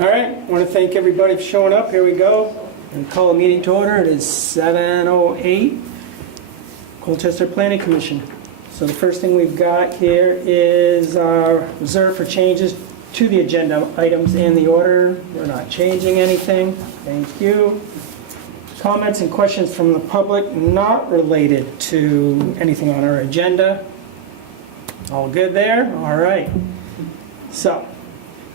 All right, I want to thank everybody for showing up. Here we go. And call the meeting to order. It is 7:08, Colchester Planning Commission. So the first thing we've got here is our reserve for changes to the agenda items in the order. We're not changing anything. Thank you. Comments and questions from the public not related to anything on our agenda. All good there? All right. So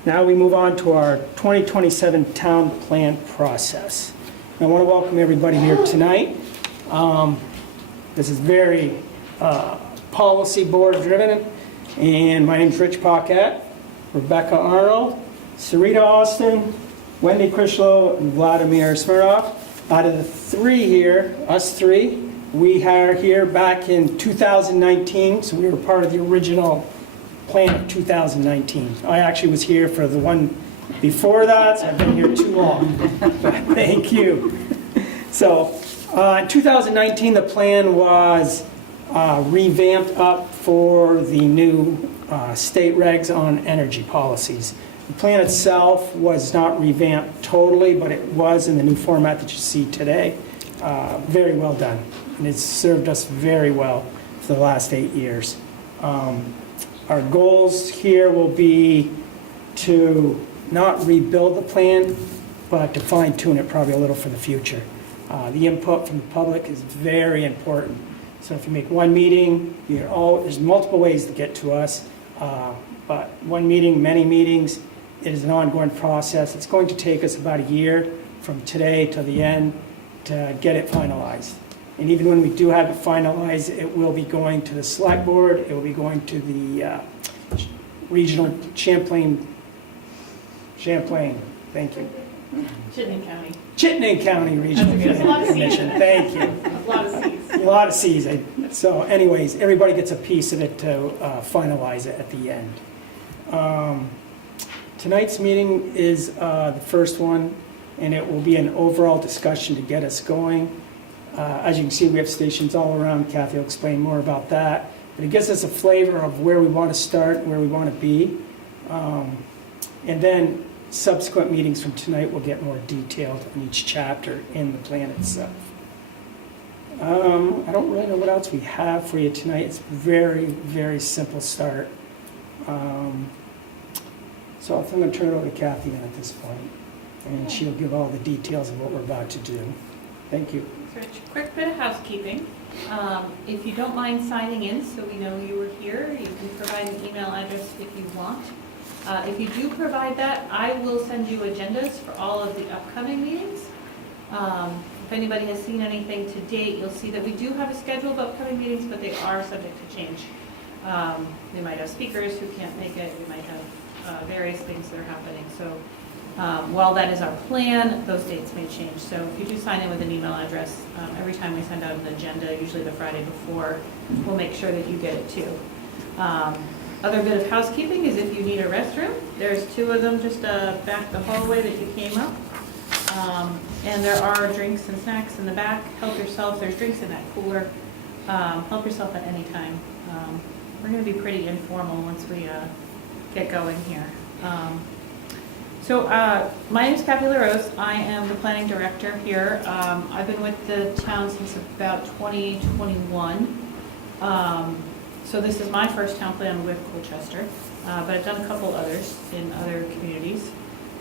now we move on to our 2027 town plan process. I want to welcome everybody here tonight. This is very policy board driven, and my name's Rich Paquette, Rebecca Arnold, Sarita Austin, Wendy Krishlow, and Vladimir Smirnov. Out of the three here, us three, we are here back in 2019, so we were part of the original plan of 2019. I actually was here for the one before that, so I've been here too long. Thank you. So in 2019, the plan was revamped up for the new state regs on energy policies. The plan itself was not revamped totally, but it was in the new format that you see today. Very well done, and it's served us very well for the last 8 years. Our goals here will be to not rebuild the plan, but to fine-tune it probably a little for the future. The input from the public is very important. So if you make one meeting, there's multiple ways to get to us, but one meeting, many meetings, it is an ongoing process. It's going to take us about a year from today to the end to get it finalized. And even when we do have it finalized, it will be going to the select board, it will be going to the regional Champlain, thank you. Chittenden County Regional Planning Commission, thank you. A lot of C's. A lot of C's. So anyways, everybody gets a piece of it to finalize it at the end. Tonight's meeting is the first one, and it will be an overall discussion to get us going. As you can see, we have stations all around. Kathy will explain more about that. But it gives us a flavor of where we want to start and where we want to be. And then subsequent meetings from tonight will get more detailed in each chapter in the plan itself. I don't really know what else we have for you tonight. It's very, very simple start. So I think I'm going to turn it over to Kathy then at this point, and she'll give all the details of what we're about to do. Thank you. Rich, quick bit of housekeeping. If you don't mind signing in so we know you were here, you can provide an email address if you want. If you do provide that, I will send you agendas for all of the upcoming meetings. If anybody has seen anything to date, you'll see that we do have a schedule of upcoming meetings, but they are subject to change. We might have speakers who can't make it. We might have various things that are happening. So while that is our plan, those dates may change. So if you do sign in with an email address, every time we send out an agenda, usually the Friday before, we'll make sure that you get it too. Other bit of housekeeping is if you need a restroom, there's 2 of them just back the hallway that you came up. And there are drinks and snacks in the back. Help yourself. There's drinks in that cooler. Help yourself at any time. We're going to be pretty informal once we get going here. So my name is Kathy LaRose. I am the planning director here. I've been with the town since about 2021. So this is my first town plan with Colchester, but I've done a couple others in other communities.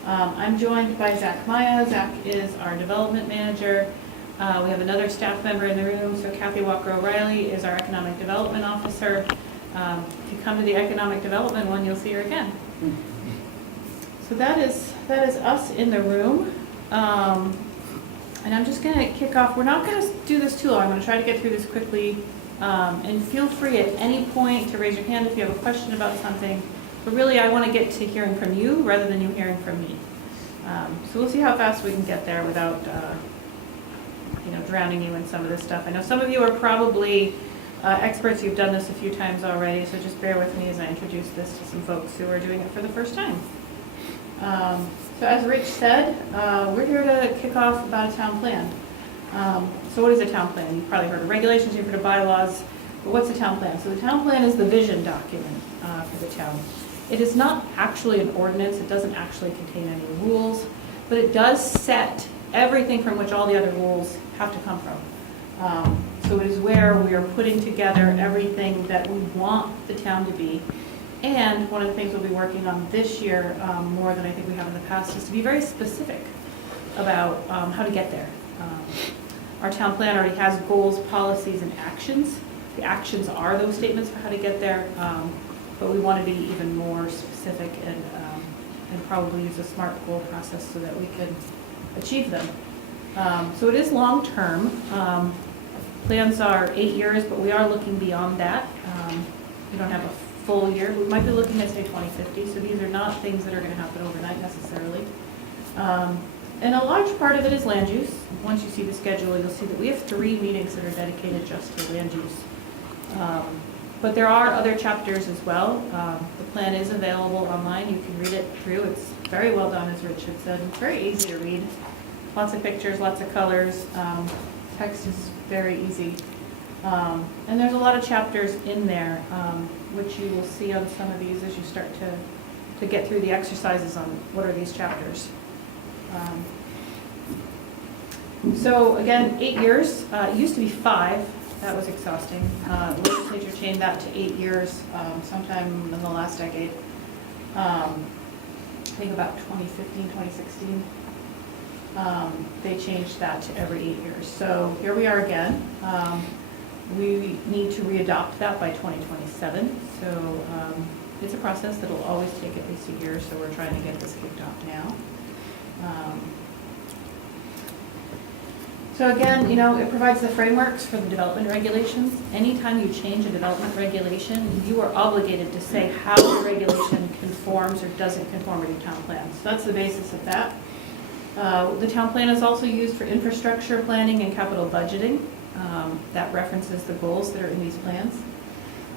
I'm joined by Zach Maya. Zach is our development manager. We have another staff member in the room, so Kathy Walker-O'Reilly is our economic development officer. If you come to the economic development one, you'll see her again. So that is us in the room. And I'm just going to kick off. We're not going to do this too long. I'm going to try to get through this quickly. And feel free at any point to raise your hand if you have a question about something. But really, I want to get to hearing from you rather than you hearing from me. So we'll see how fast we can get there without drowning you in some of this stuff. I know some of you are probably experts. You've done this a few times already, so just bear with me as I introduce this to some folks who are doing it for the first time. So as Rich said, we're here to kick off about a town plan. So what is a town plan? You've probably heard of regulations, you've heard of bylaws, but what's a town plan? So the town plan is the vision document for the town. It is not actually an ordinance, it doesn't actually contain any rules, but it does set everything from which all the other rules have to come from. So it is where we are putting together everything that we want the town to be. And one of the things we'll be working on this year, more than I think we have in the past, is to be very specific about how to get there. Our town plan already has goals, policies, and actions. The actions are those statements for how to get there, but we want to be even more specific and probably use a SMART goal process so that we can achieve them. So it is long-term. Plans are 8 years, but we are looking beyond that. We don't have a full year. We might be looking at, say, 2050, so these are not things that are going to happen overnight necessarily. And a large part of it is land use. Once you see the schedule, you'll see that we have 3 meetings that are dedicated just to land use. But there are other chapters as well. The plan is available online. You can read it through. It's very well done, as Richard said. It's very easy to read. Lots of pictures, lots of colors. Text is very easy. And there's a lot of chapters in there, which you will see on some of these as you start to get through the exercises on what are these chapters. So again, 8 years. It used to be 5. That was exhausting. The legislature changed that to 8 years sometime in the last decade. I think about 2015, 2016. They changed that to every 8 years. So here we are again. We need to readopt that by 2027. So it's a process that will always take at least a year, so we're trying to get this kicked off now. So again, it provides the frameworks for the development regulations. Anytime you change a development regulation, you are obligated to say how the regulation conforms or doesn't conform with your town plan. So that's the basis of that. The town plan is also used for infrastructure planning and capital budgeting. That references the goals that are in these plans.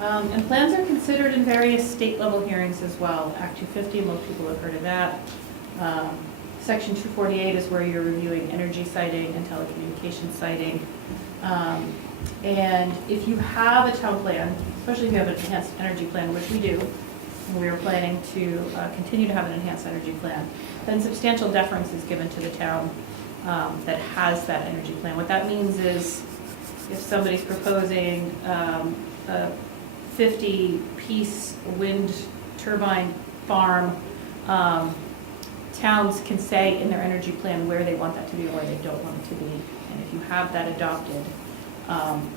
And plans are considered in various state level hearings as well. Act 250, most people have heard of that. Section 248 is where you're reviewing energy siting and telecommunications siting. And if you have a town plan, especially if you have an enhanced energy plan, which we do, and we are planning to continue to have an enhanced energy plan, then substantial deference is given to the town that has that energy plan. What that means is if somebody's proposing a 50-piece wind turbine farm, towns can say in their energy plan where they want that to be or where they don't want it to be. And if you have that adopted,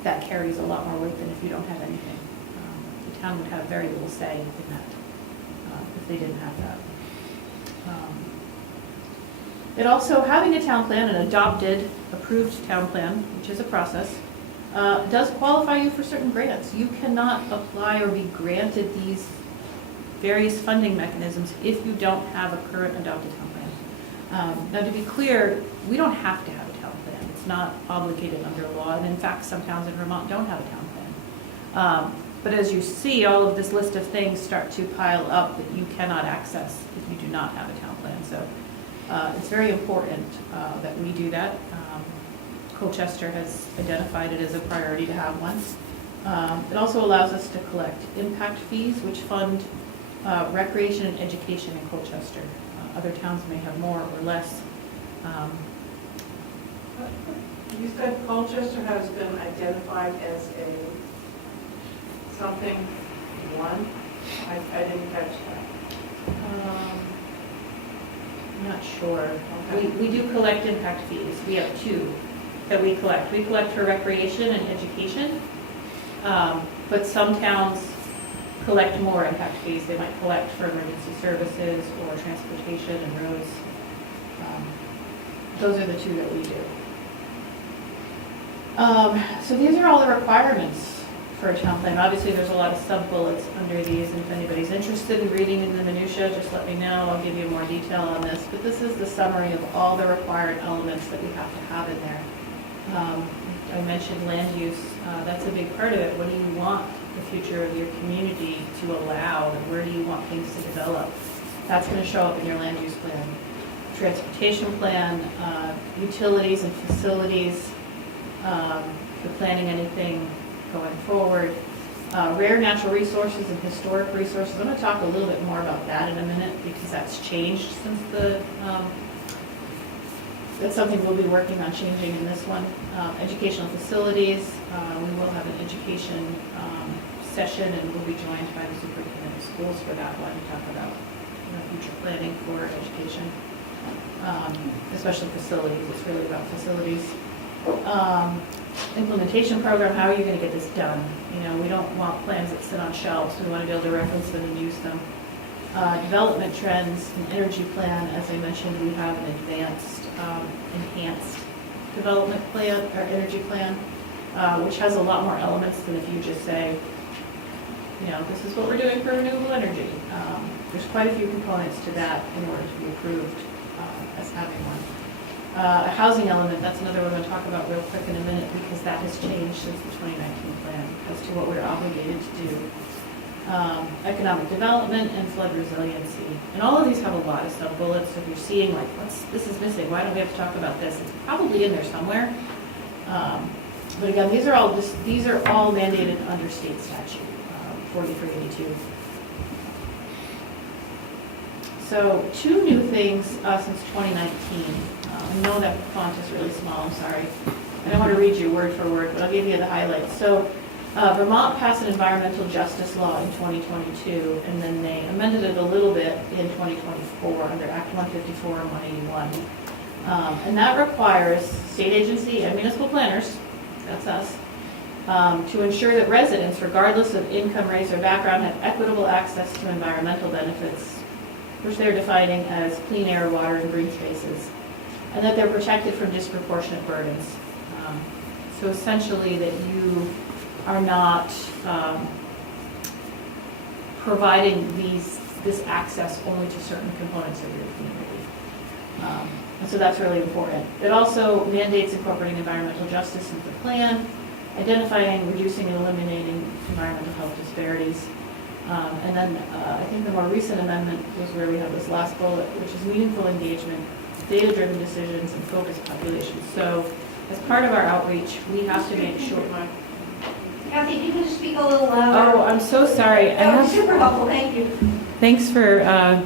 that carries a lot more weight than if you don't have anything. The town would have very little say in that if they didn't have that. It also, having a town plan, an adopted, approved town plan, which is a process, does qualify you for certain grants. You cannot apply or be granted these various funding mechanisms if you don't have a current adopted town plan. Now, to be clear, we don't have to have a town plan. It's not obligated under law, and in fact, some towns in Vermont don't have a town plan. But as you see, all of this list of things start to pile up that you cannot access if you do not have a town plan. So it's very important that we do that. Colchester has identified it as a priority to have one. It also allows us to collect impact fees, which fund recreation and education in Colchester. Other towns may have more or less. You said Colchester has been identified as a something one? I didn't catch that. I'm not sure. Okay. We do collect impact fees. We have 2 that we collect. We collect for recreation and education, but some towns collect more impact fees. They might collect for emergency services or transportation and roads. Those are the 2 that we do. So these are all the requirements for a town plan. Obviously, there's a lot of sub-bullets under these, and if anybody's interested in reading in the minutia, just let me know. I'll give you more detail on this. But this is the summary of all the required elements that we have to have in there. I mentioned land use. That's a big part of it. What do you want the future of your community to allow, and where do you want things to develop? That's going to show up in your land use plan. Transportation plan, utilities and facilities, for planning anything going forward, Rare natural resources and historic resources. I'm going to talk a little bit more about that in a minute because that's changed since that's something we'll be working on changing in this one. Educational facilities, we will have an education session and we'll be joined by the superintendent of schools for that one to talk about future planning for education, especially facilities. It's really about facilities. Implementation program, how are you going to get this done? We don't want plans that sit on shelves. We want to be able to reference them and use them. Development trends, an energy plan. As I mentioned, we have an enhanced development plan, or energy plan, which has a lot more elements than if you just say, this is what we're doing for renewable energy. There's quite a few components to that in order to be approved as having one. A housing element, that's another one I'm going to talk about real quick in a minute because that has changed since the 2019 plan as to what we're obligated to do. Economic development and flood resiliency. And all of these have a lot of sub-bullets, so if you're seeing like, this is missing, why don't we have to talk about this? It's probably in there somewhere. But again, these are all mandated under state statute, 4382. So 2 new things since 2019. I know that font is really small, I'm sorry. I don't want to read you word for word, but I'll give you the highlights. So Vermont passed an environmental justice law in 2022, and then they amended it a little bit in 2024 under Act 154 and 181. And that requires state agency and municipal planners, that's us, to ensure that residents, regardless of income, race, or background, have equitable access to environmental benefits, which they're defining as clean air, water, and green spaces, and that they're protected from disproportionate burdens. So essentially that you are not providing this access only to certain components of your community. And so that's really important. It also mandates incorporating environmental justice into the plan, identifying, reducing, and eliminating environmental health disparities. And then I think the more recent amendment was where we have this last bullet, which is meaningful engagement, data-driven decisions, and focused populations. So as part of our outreach, we have to make sure. Kathy, if you could just speak a little louder. Oh, I'm so sorry. That was super helpful, thank you. Thanks for, I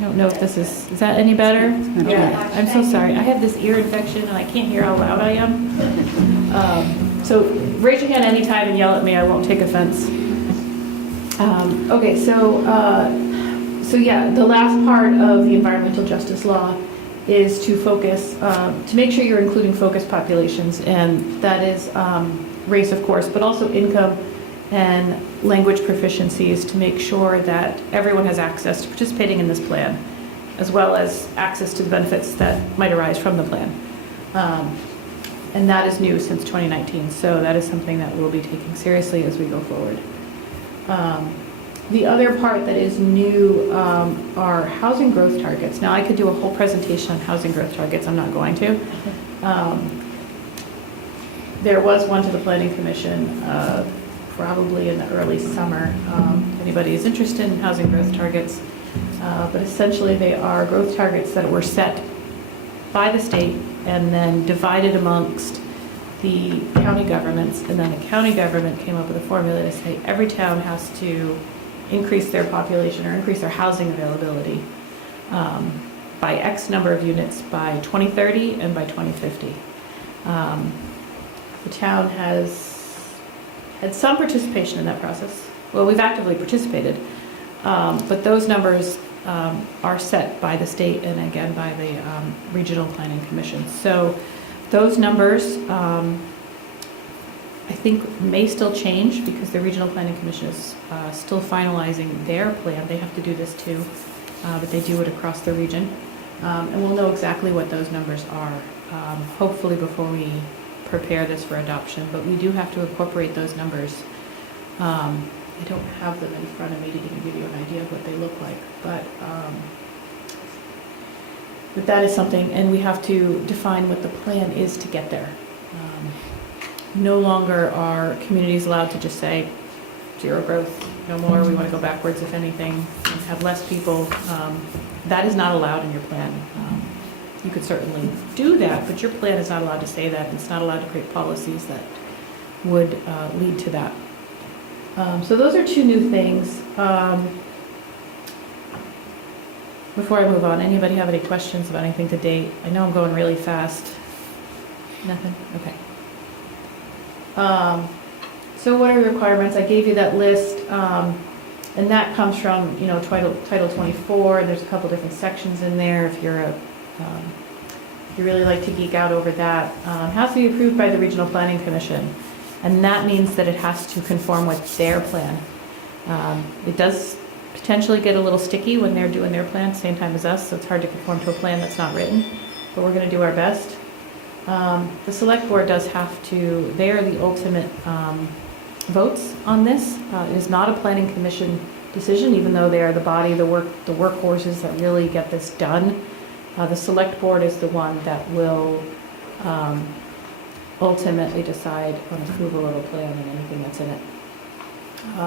don't know if this is that any better? Yeah, I'm so sorry. I have this ear infection and I can't hear how loud I am. So raise your hand anytime and yell at me, I won't take offense. Okay, so yeah, the last part of the environmental justice law is to focus, to make sure you're including focused populations, and that is race, of course, but also income and language proficiencies to make sure that everyone has access to participating in this plan, as well as access to the benefits that might arise from the plan. And that is new since 2019, so that is something that we'll be taking seriously as we go forward. The other part that is new are housing growth targets. Now, I could do a whole presentation on housing growth targets. I'm not going to. There was one to the Planning Commission probably in the early summer. If anybody is interested in housing growth targets. But essentially, they are growth targets that were set by the state and then divided amongst the county governments, and then the county government came up with a formula to say every town has to increase their population or increase their housing availability by X number of units by 2030 and by 2050. The town has had some participation in that process. Well, we've actively participated, but those numbers are set by the state and again by the regional planning commission. So those numbers, I think, may still change because the Regional Planning Commission is still finalizing their plan. They have to do this too, but they do it across the region. And we'll know exactly what those numbers are, hopefully before we prepare this for adoption. But we do have to incorporate those numbers. I don't have them in front of me to even give you an idea of what they look like, but that is something, and we have to define what the plan is to get there. No longer are communities allowed to just say zero growth, no more, we want to go backwards if anything, and have less people. That is not allowed in your plan. You could certainly do that, but your plan is not allowed to say that, and it's not allowed to create policies that would lead to that. So those are two new things. Before I move on, anybody have any questions about anything to date? I know I'm going really fast. Nothing? Okay. So what are the requirements? I gave you that list, and that comes from, Title 24, and there's a couple different sections in there if you're if you really like to geek out over that. Has to be approved by the Regional Planning Commission, and that means that it has to conform with their plan. It does potentially get a little sticky when they're doing their plan, same time as us, so it's hard to conform to a plan that's not written, but we're going to do our best. The select board does have to, they are the ultimate votes on this. It is not a planning commission decision, even though they are the body, the workhorses that really get this done. The select board is the one that will ultimately decide on approval of a plan and anything that's in it.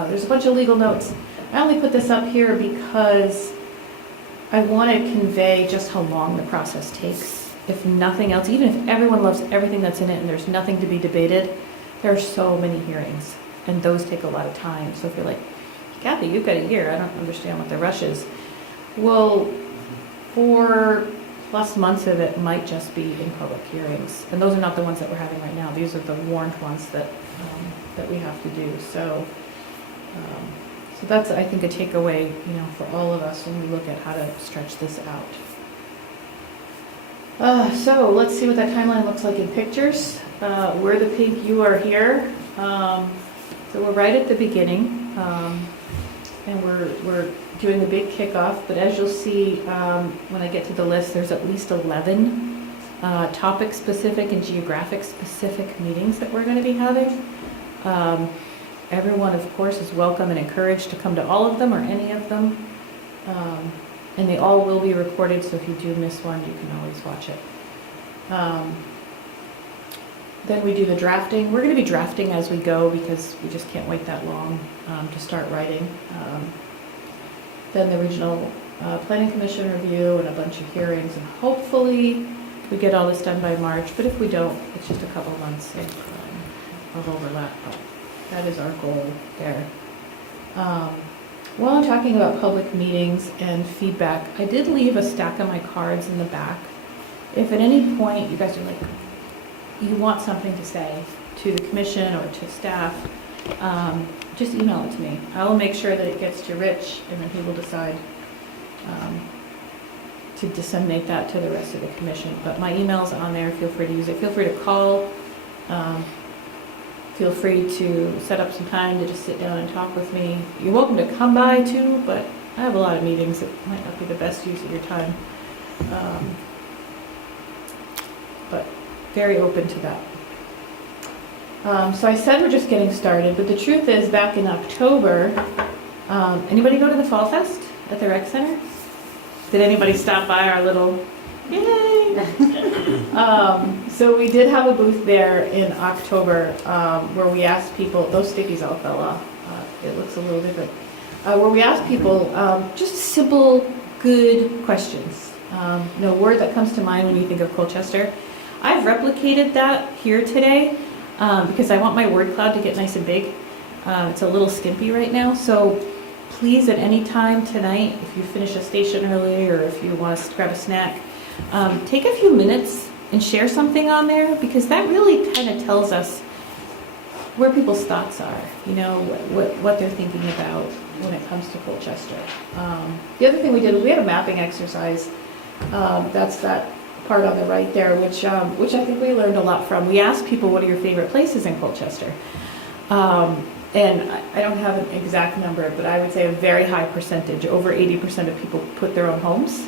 There's a bunch of legal notes. I only put this up here because I want to convey just how long the process takes. If nothing else, even if everyone loves everything that's in it and there's nothing to be debated, there are so many hearings, and those take a lot of time. So if you're like, Kathy, you've got a year, I don't understand what the rush is. Well, 4+ months of it might just be in public hearings, and those are not the ones that we're having right now. These are the warned ones that we have to do. So that's, I think, a takeaway, for all of us when we look at how to stretch this out. So let's see what that timeline looks like in pictures. We're the pink, you are here. So we're right at the beginning, and we're doing a big kickoff. But as you'll see when I get to the list, there's at least 11 topic-specific and geographic-specific meetings that we're going to be having. Everyone, of course, is welcome and encouraged to come to all of them or any of them. And they all will be recorded, so if you do miss one, you can always watch it. Then we do the drafting. We're going to be drafting as we go because we just can't wait that long to start writing. Then the Regional Planning Commission review and a bunch of hearings, and hopefully we get all this done by March. But if we don't, it's just a couple of months of overlap. That is our goal there. While I'm talking about public meetings and feedback, I did leave a stack of my cards in the back. If at any point you guys are like, you want something to say to the commission or to staff, just email it to me. I will make sure that it gets to Rich, and then he will decide to disseminate that to the rest of the commission. But my email's on there. Feel free to use it. Feel free to call. Feel free to set up some time to just sit down and talk with me. You're welcome to come by too, but I have a lot of meetings. It might not be the best use of your time. But very open to that. So I said we're just getting started, but the truth is back in October, anybody go to the Fall Fest at the Rec Center? Did anybody stop by our little, yay! So we did have a booth there in October where we asked people, those stickies all fell off, it looks a little different, where we asked people just simple, good questions. Word that comes to mind when you think of Colchester. I've replicated that here today because I want my word cloud to get nice and big. It's a little skimpy right now, so please at any time tonight, if you finish a station early or if you want to grab a snack, take a few minutes and share something on there, because that really kind of tells us where people's thoughts are, what they're thinking about when it comes to Colchester. The other thing we did was we had a mapping exercise. That's that part on the right there, which I think we learned a lot from. We asked people, what are your favorite places in Colchester? And I don't have an exact number, but I would say a very high percentage, over 80% of people put their own homes,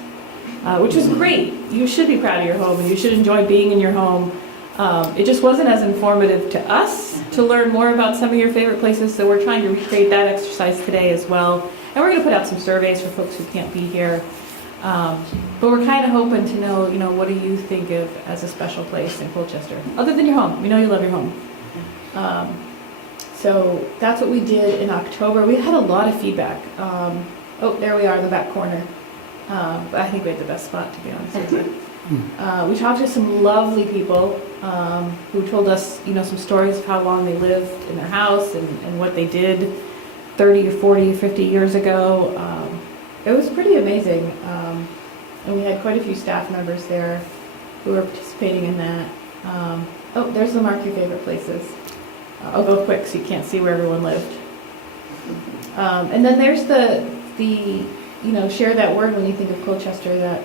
which is great. You should be proud of your home and you should enjoy being in your home. It just wasn't as informative to us to learn more about some of your favorite places, so we're trying to recreate that exercise today as well. And we're going to put out some surveys for folks who can't be here. But we're kind of hoping to know, what do you think of as a special place in Colchester, other than your home? We know you love your home. So that's what we did in October. We had a lot of feedback. There we are in the back corner. But I think we had the best spot, to be honest with you. We talked to some lovely people who told us, some stories of how long they lived in their house and what they did. 30 or 40 or 50 years ago. It was pretty amazing. And we had quite a few staff members there who were participating in that. Oh, there's the mark your favorite places. I'll go quick so you can't see where everyone lived. And then there's the share that word when you think of Colchester, that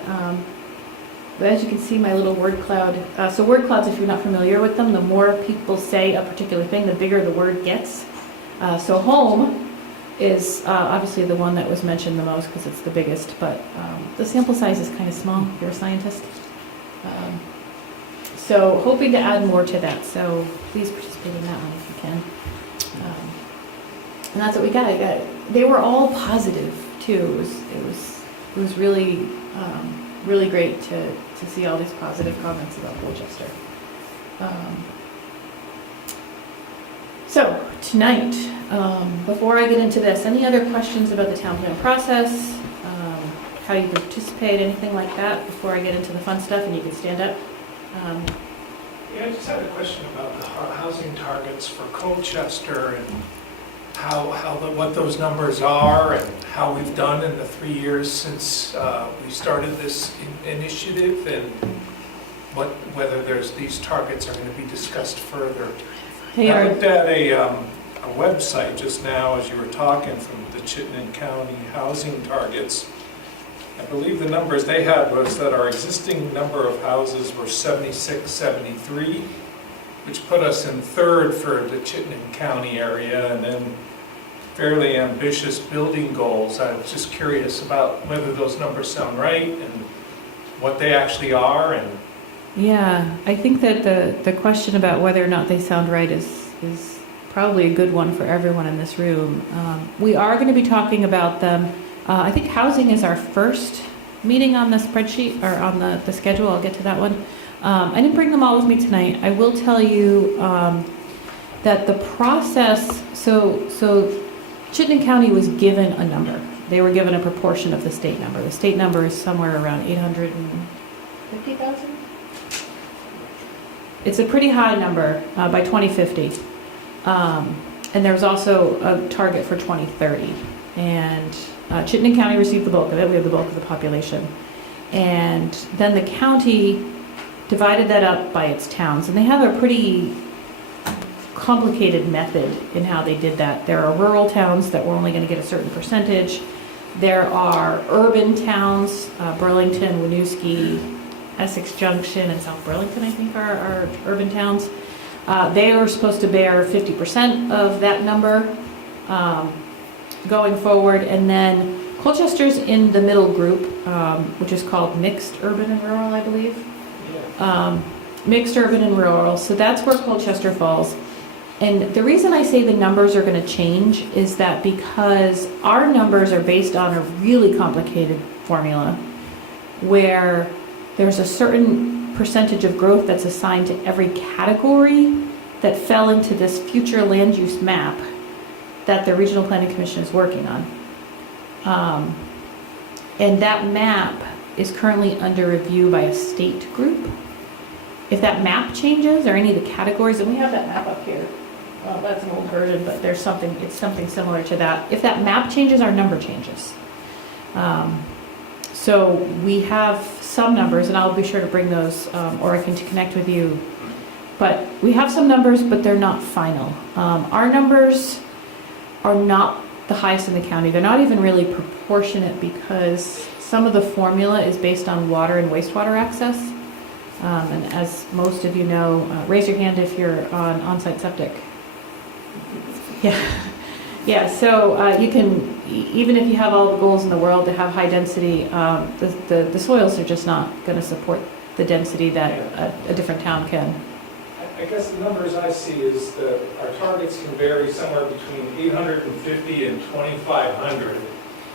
but as you can see, my little word cloud. So word clouds, if you're not familiar with them, the more people say a particular thing, the bigger the word gets. So home is obviously the one that was mentioned the most because it's the biggest, but the sample size is kind of small if you're a scientist. So hoping to add more to that, so please participate in that one if you can. And that's what we got. They were all positive too. It was really really great to see all these positive comments about Colchester. So tonight, before I get into this, any other questions about the town plan process, how you participate, anything like that, before I get into the fun stuff and you can stand up? Yeah, I just had a question about the housing targets for Colchester and what those numbers are and how we've done in the 3 years since we started this initiative, and whether these targets are going to be discussed further. I looked at a website just now as you were talking from the Chittenden County housing targets. I believe the numbers they had was that our existing number of houses were 7673, which put us in third for the Chittenden County area, and then fairly ambitious building goals. I was just curious about whether those numbers sound right and what they actually are. And Yeah, I think that the question about whether or not they sound right is probably a good one for everyone in this room. We are going to be talking about them. I think housing is our first meeting on the spreadsheet, or on the schedule. I'll get to that one. I didn't bring them all with me tonight. I will tell you that the process, so Chittenden County was given a number. They were given a proportion of the state number. The state number is somewhere around 850,000. It's a pretty high number by 2050. And there was also a target for 2030. And Chittenden County received the bulk of it. We have the bulk of the population. And then the county divided that up by its towns. And they have a pretty complicated method in how they did that. There are rural towns that were only going to get a certain percentage. There are urban towns, Burlington, Winooski, Essex Junction, and South Burlington, I think, are urban towns. They are supposed to bear 50% of that number going forward. And then Colchester's in the middle group, which is called mixed urban and rural, I believe. Mixed urban and rural. So that's where Colchester falls. And the reason I say the numbers are going to change is that because our numbers are based on a really complicated formula where there's a certain percentage of growth that's assigned to every category that fell into this future land use map that the Regional Planning Commission is working on. And that map is currently under review by a state group. If that map changes, or any of the categories, and we have that map up here. Well, that's an old version, but it's something similar to that. If that map changes, our number changes. So we have some numbers, and I'll be sure to bring those, or I can connect with you. But we have some numbers, but they're not final. Our numbers are not the highest in the county. They're not even really proportionate because some of the formula is based on water and wastewater access. And as most of you know, raise your hand if you're on-site septic. Yeah. So you can, even if you have all the goals in the world to have high density, the soils are just not going to support the density that a different town can. I guess the numbers I see is that our targets can vary somewhere between 850 and 2,500.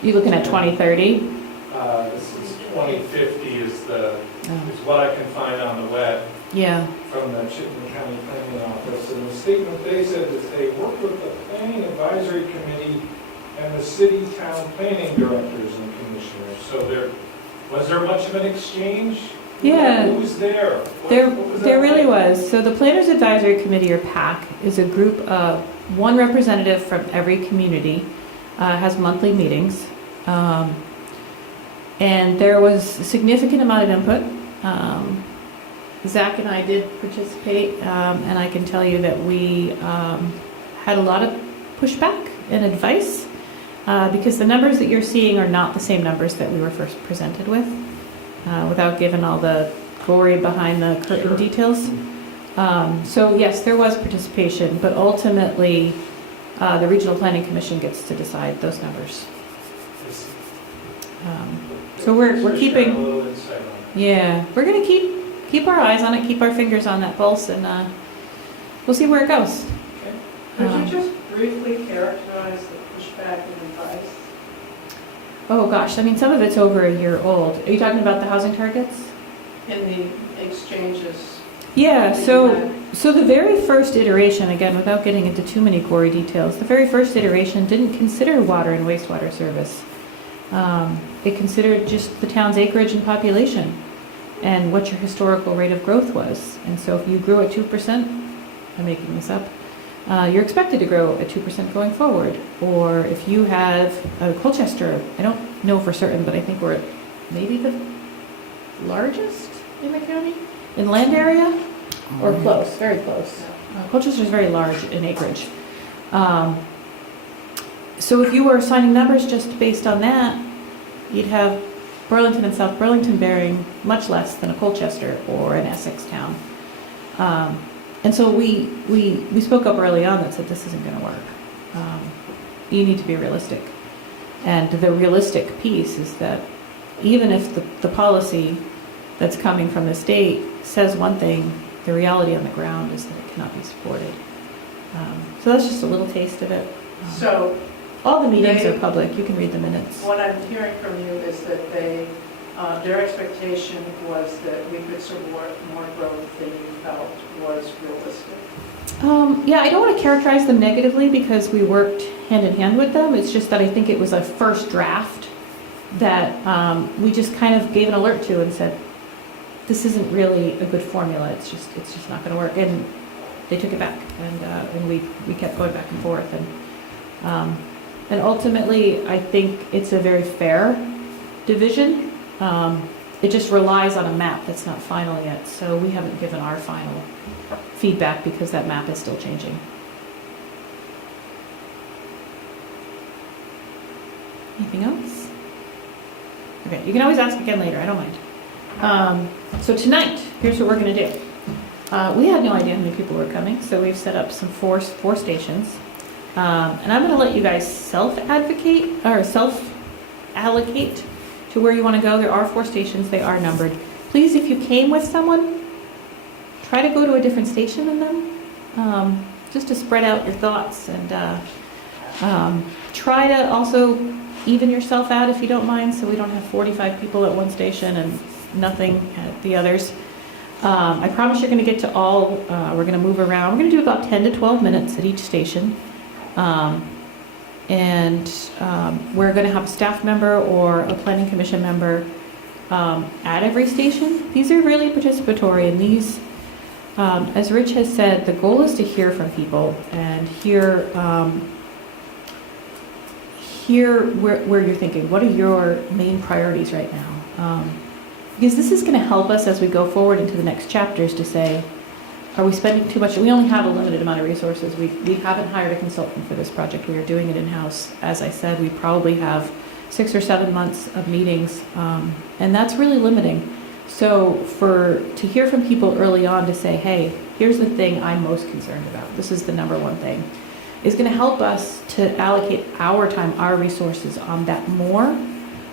You looking at 2030? This is 2050 is what I can find on the web. Yeah. From the Chittenden County Planning Office, and the statement they said is they work with the Planning Advisory Committee and the city town planning directors and commissioners. So was there much of an exchange? Yeah. Who was there? There really was. So the Planners Advisory Committee, or PAC, is a group of one representative from every community. has monthly meetings. And there was a significant amount of input. Zach and I did participate, and I can tell you that we had a lot of pushback and advice, because the numbers that you're seeing are not the same numbers that we were first presented with, without giving all the gory behind the curtain details. So yes, there was participation, but ultimately the Regional Planning Commission gets to decide those numbers. So we're keeping, yeah, we're going to keep our eyes on it, keep our fingers on that pulse, and we'll see where it goes. Could you just briefly characterize the pushback and advice? Oh gosh, I mean, some of it's over a year old. Are you talking about the housing targets? In the exchanges? Yeah, that you so had? the very first iteration, again, without getting into too many gory details, the very first iteration didn't consider water and wastewater service. It considered just the town's acreage and population and what your historical rate of growth was. And so if you grew at 2%, I'm making this up, you're expected to grow at 2% going forward. Or if you have Colchester, I don't know for certain, but I think we're maybe the largest in the county in land area, or close, very close. Colchester is very large in acreage. So if you were assigning numbers just based on that, you'd have Burlington and South Burlington bearing much less than a Colchester or an Essex town. And so we spoke up early on that said this isn't going to work. You need to be realistic. And the realistic piece is that even if the policy that's coming from the state says one thing, the reality on the ground is that it cannot be supported. So that's just a little taste of it. So All the meetings are public, you can read the minutes. what I'm hearing from you is that their expectation was that we could support more growth than you felt was realistic. Yeah, I don't want to characterize them negatively because we worked hand in hand with them. It's just that I think it was a first draft that we just kind of gave an alert to and said, this isn't really a good formula. It's just not going to work. And they took it back, and we kept going back and forth. And ultimately, I think it's a very fair division. It just relies on a map that's not final yet. So we haven't given our final feedback because that map is still changing. Anything else? Okay, you can always ask again later, I don't mind. So tonight, here's what we're going to do. We had no idea how many people were coming, so we've set up some four stations. And I'm going to let you guys self-advocate or self-allocate to where you want to go. There are 4 stations, they are numbered. Please, if you came with someone, try to go to a different station than them, just to spread out your thoughts, and try to also even yourself out if you don't mind, so we don't have 45 people at one station and nothing at the others. I promise you're going to get to all. We're going to move around. We're going to do about 10 to 12 minutes at each station. We're going to have a staff member or a planning commission member at every station. These are really participatory, and these, as Rich has said, the goal is to hear from people and hear where you're thinking. What are your main priorities right now? Because this is going to help us as we go forward into the next chapters to say, are we spending too much? We only have a limited amount of resources. We haven't hired a consultant for this project. We are doing it in-house. As I said, we probably have 6 or 7 months of meetings, and that's really limiting. So to hear from people early on to say, hey, here's the thing I'm most concerned about. This is the number one thing, is going to help us to allocate our time, our resources on that more.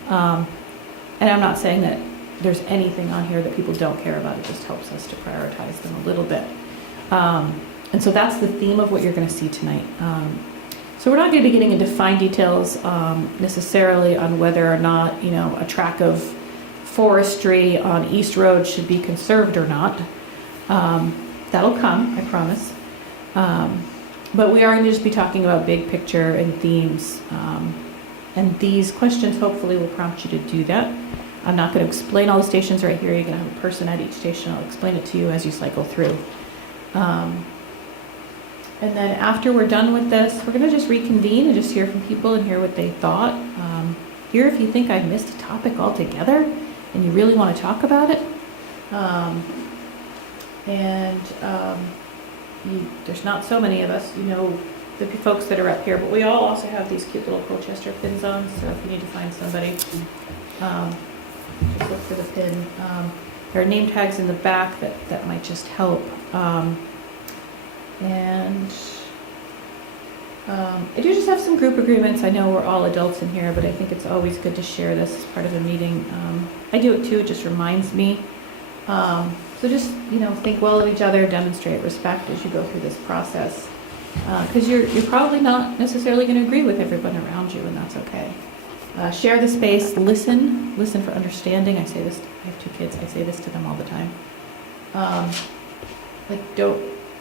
And I'm not saying that there's anything on here that people don't care about. It just helps us to prioritize them a little bit. And so that's the theme of what you're going to see tonight. So we're not going to be getting into fine details necessarily on whether or not, a track of forestry on East Road should be conserved or not. That'll come, I promise. But we are going to just be talking about big picture and themes. And these questions hopefully will prompt you to do that. I'm not going to explain all the stations right here. You're going to have a person at each station. I'll explain it to you as you cycle through. And then after we're done with this, we're gonna just reconvene and just hear from people and hear what they thought. Here, if you think I missed a topic altogether and you really want to talk about it. There's not so many of us, you know, the folks that are up here, but we all also have these cute little Colchester pins on, so if you need to find somebody, just look for the pin. There are name tags in the back that might just help. I do just have some group agreements. I know we're all adults in here, but I think it's always good to share this as part of a meeting. I do it too, it just reminds me. So just, you know, think well of each other, demonstrate respect as you go through this process. Because you're probably not necessarily going to agree with everyone around you, and that's okay. Share the space, listen for understanding. I have 2 kids, I say this to them all the time.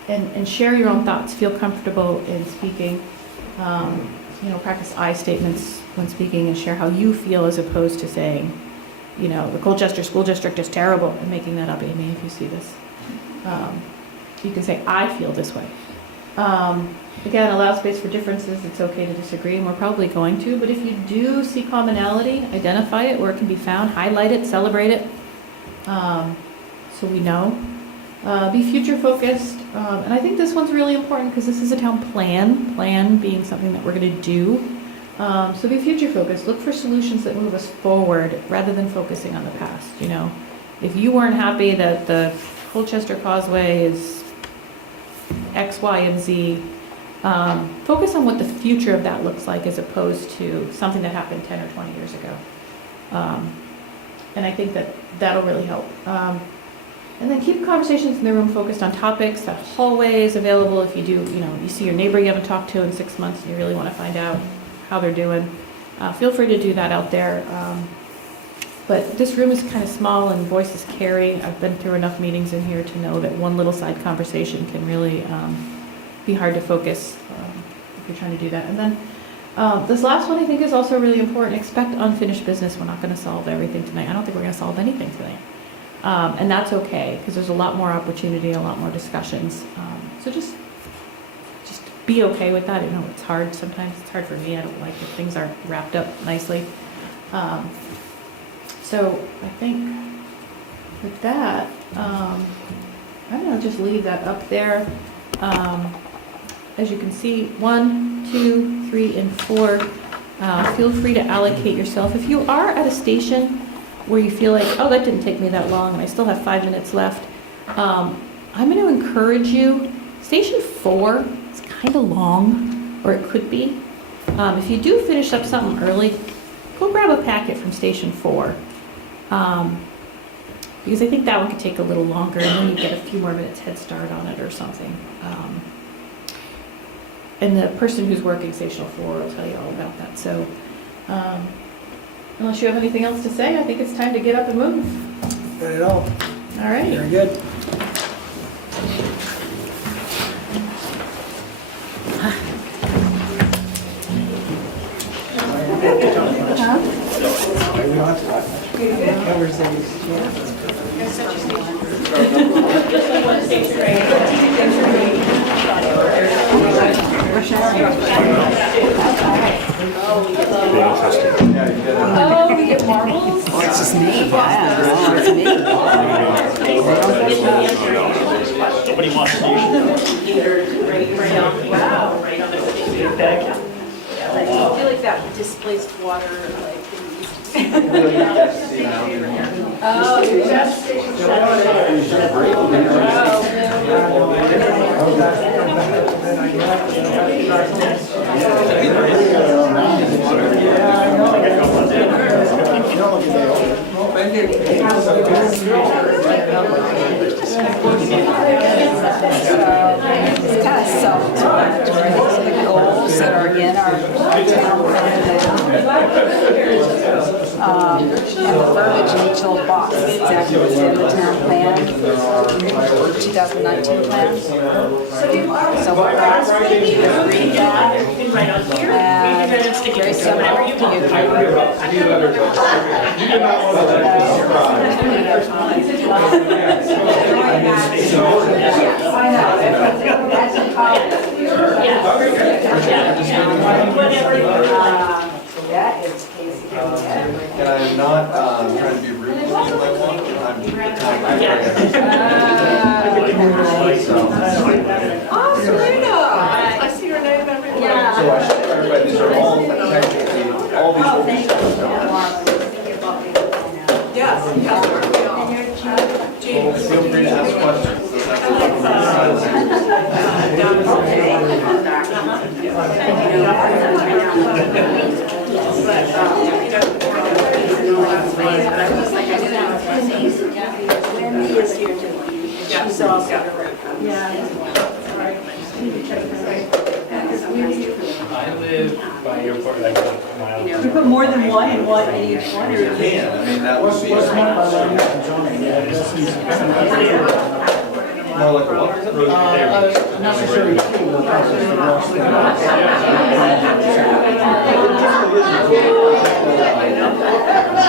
And share your own thoughts, feel comfortable in speaking. You know, practice I statements when speaking and share how you feel as opposed to saying, you know, the Colchester School District is terrible, and making that up, Amy, if you see this. You can say, I feel this way. Again, allow space for differences. It's okay to disagree, and we're probably going to, but if you do see commonality, identify it where it can be found, highlight it, celebrate it, so we know. Be future focused, and I think this one's really important because this is a town plan being something that we're going to do. So be future focused, look for solutions that move us forward rather than focusing on the past. You know, if you weren't happy that the Colchester Causeway is X, Y, and Z, focus on what the future of that looks like as opposed to something that happened 10 or 20 years ago. And I think that'll really help. And then keep conversations in the room focused on topics. That hallway is available if you do, you know, you see your neighbor you haven't talked to in 6 months and you really want to find out how they're doing. Feel free to do that out there. But this room is kind of small and voices carry. I've been through enough meetings in here to know that one little side conversation can really be hard to focus if you're trying to do that. And then this last one I think is also really important. Expect unfinished business. We're not going to solve everything tonight. I don't think we're going to solve anything tonight. And that's okay, because there's a lot more opportunity, a lot more discussions. So just be okay with that. You know, it's hard sometimes. It's hard for me. I don't like if things aren't wrapped up nicely. So I think with that, I'm going to just leave that up there. As you can see, 1, 2, 3, and 4. Feel free to allocate yourself. If you are at a station where you feel like, oh, that didn't take me that long and I still have 5 minutes left, I'm going to encourage you, station 4 is kind of long, or it could be. If you do finish up something early, go grab a packet from station 4. Because I think that one could take a little longer and then you get a few more minutes head start on it or something. And the person who's working station 4 will tell you all about that. So, unless you have anything else to say, I think it's time to get up and move. Not at all. All right. Very good. Oh, we get marbles? Well, it's just me. I don't know. It's me. Nobody wants to Wow, right on the station. I feel like that displaced water, like, Oh, that's It's kind of self-explanatory. These are the goals that are in our town plan now. And the verbiage in each little box is exactly what's in the town plan, 2019 plan. So what that's read that. And very simple. Oh, Serena! I see your name everywhere. Yeah. So I should everybody, these are all technically, all these. Oh, thank you. Yes, yes, we all. Jean. Feel free to ask questions. Wendy is here too. She's also. I live by airport, like a mile. You put more than one in each one, or? You can, I mean, that would be. More like a what? Necessary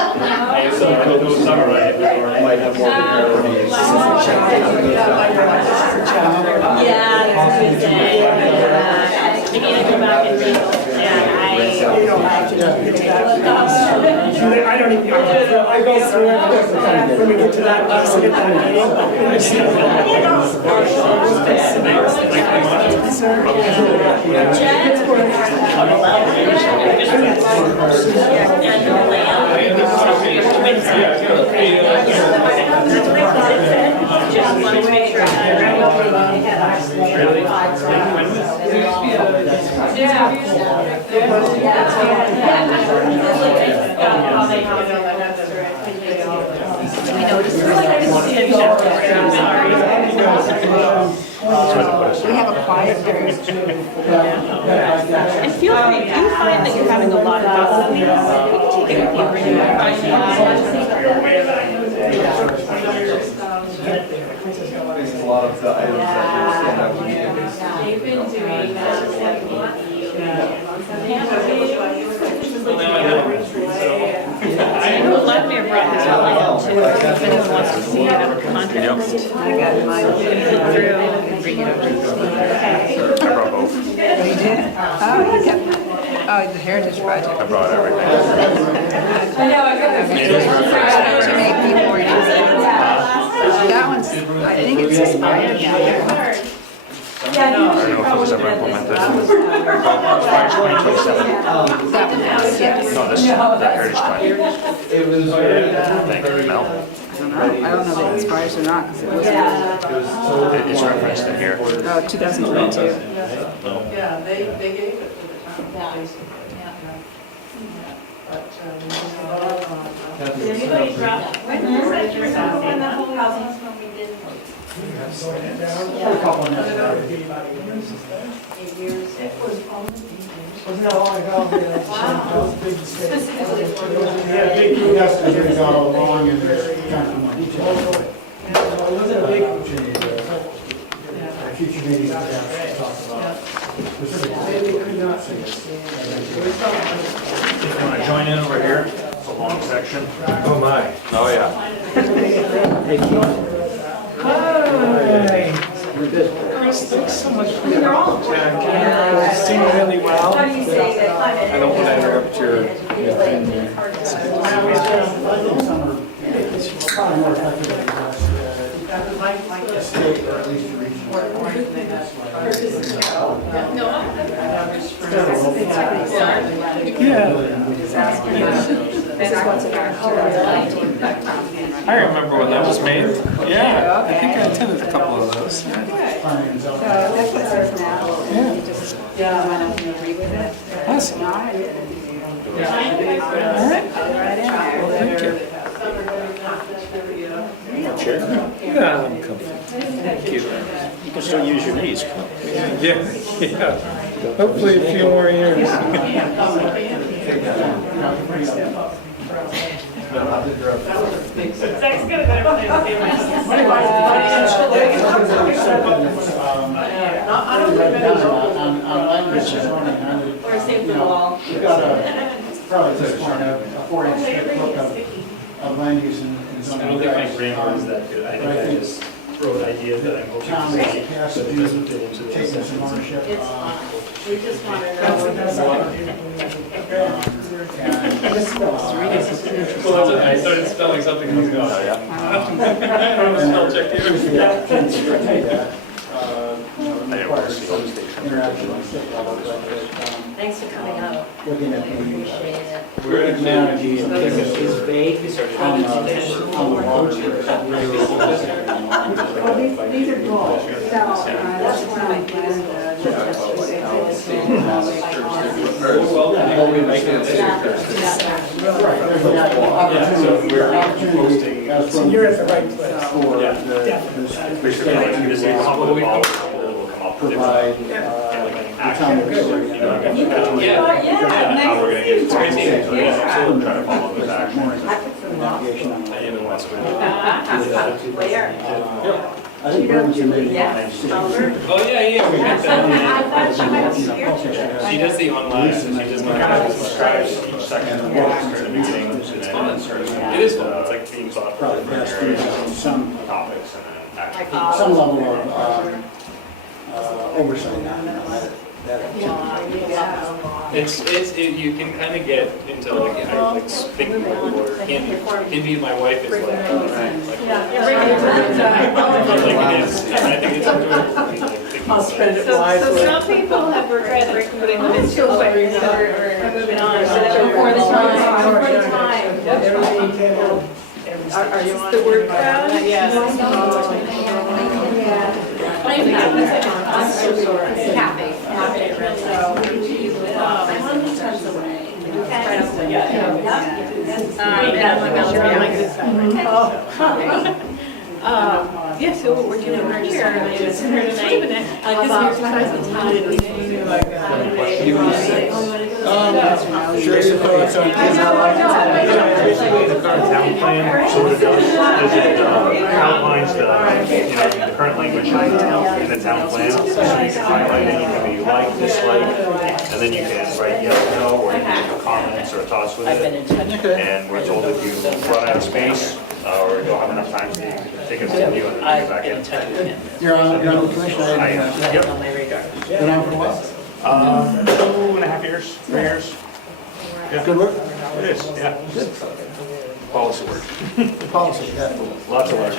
I used to go summer, right? Might have more comparative. Yeah, that's a good day. I need to go back and read. I don't even, I go through it, when we get to that, let's get Just wanted to make sure I had We have a quiet period. And feel free, if you find that you're having a lot of thoughts, you can take it with you, bring it back. This is a lot of the items that you'll stand up to meetings. They've been doing I know Vladimir brought his plan too, if anyone wants to see it in a context. I got mine. Look through and bring it over to me. I brought both. You did? Oh, you got, oh, the Heritage Project. I brought everything. To make people read it. That one's, I think it's expired now. I don't know if it was ever implemented. Oh, expires 2027. That one, yes. No, this is the Heritage Plan. It was very, Mel, I don't know. I don't know if it expires or not, because it was, it's referenced in here. oh, 2022. Yeah, they gave it to the town, basically. But, Did anybody drop, when was that your sound on the whole housing when we did? Wasn't that long ago? Specifically for Yeah, big investors all along and there's kind of money. It wasn't a big change. Future meetings we have to talk about. Specifically, we could not see it. You want to join in over here? It's a long section. oh my. Oh, yeah. Thanks so much for your sing really well. How do you say that? I don't want to interrupt your. I always found summer, it's probably more effective than the last state or at least the regional. This is what's in our I remember when that was made. Yeah, I think I attended a couple of those. So that's what it says now. You just want to agree with it. Awesome. No, I didn't. All right. Right in there. Thank you. Yeah, I'm comfortable. Thank you. You can still use your knees. Yeah. Hopefully a few more years. Zach's gonna go to I don't think On language zoning, I would, Or save you the wall. know, you've got probably at this point, a 4-inch thick book of land use and zoning. I don't think my grammar is that good. I think I just wrote ideas that I'm hoping Town to see. has to But it do, doesn't fit into the taking some sentence. ownership. It's fine. We just want to know. Well, that's okay. I started spelling something was going. Oh, yeah? I don't spell check here. I didn't want to see all the stations. Thanks for coming up. Looking at Appreciate it. We're actually. is vague on the road here. These are goals, so that's one of my plans. Well, we make it. So you're at the right place. For Basically, like, you just say, come up with a policy, and then we'll come up with provide, the town action. Yeah. How we're gonna get to Crazy. we'll try to follow those actions. navigation on the. And then once we I think Burns committee. Oh, yeah, we met that. She does the online, so she does kind not. of describes each section of the work, starting at the beginning, and then It is fun. it's like themes thought for Probably different best areas, to some, topics, and then action. some level of oversight on that. You can kind of get into like, I like thinking like a lawyer. Can be my wife is like. I think it's enjoyable. I'll spend it So wisely. some people have regretted putting them in school, but we're moving on. So that's before the time. Are you on? The word crowd? Yes. I'm so sorry. Kathy. I'm 100 times away. Yeah, so what we're doing right here is we're tonight, this exercise is Sure your thoughts on Basically, the current town plan, so what it does is it outlines the current language in the town plan, so you can highlight anything that you like, dislike, and then you can write yes, no, or you can make comments or thoughts with it. And we're told if you run out of space, or you don't have enough time, take it to you and then bring it back in. You're on the commission. Yep. Been on for a while? 2.5 years, 3 years. Good work? It is, yeah. Policy work, Policy, yeah. lots of work.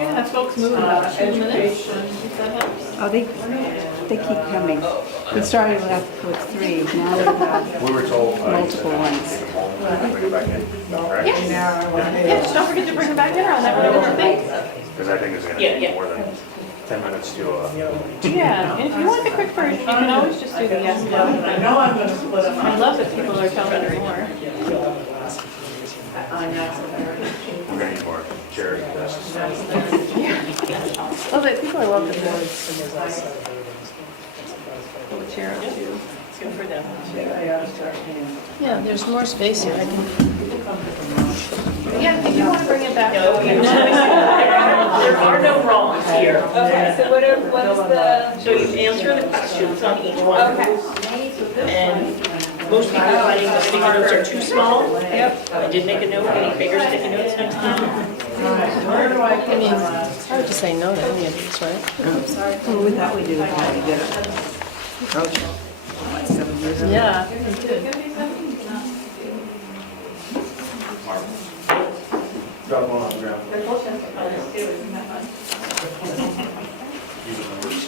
Yeah, folks move about 2 minutes. If that helps. Oh, they keep coming. We started with 3, now we've got We were told. multiple ones. Take them home and bring it back in, correct? Yeah, just don't forget to bring them back in, or I'll never know what you think. Because I think it's gonna take more than 10 minutes to, Yeah, and if you want the quick version, you can always just do the yes, no. I know I'm gonna split them I up. love that people are telling me more. we're gonna need more chairs and desks. Love it, people I love the boards. Pull the chair up too. It's good for them. Yeah, there's more space here. I can. Yeah, if you want to bring it back. There are no wrongs here. Okay, so what is the? So you answer the questions on each one. Okay. And most people are finding the sticky notes are too small. Yep. I did make a note, any bigger sticky notes next time. I mean, It's hard to say no to any of these, right? Well, we thought we did it when we did it. What, 7 years ago? Yeah. Drop one on the ground. Use it in the words.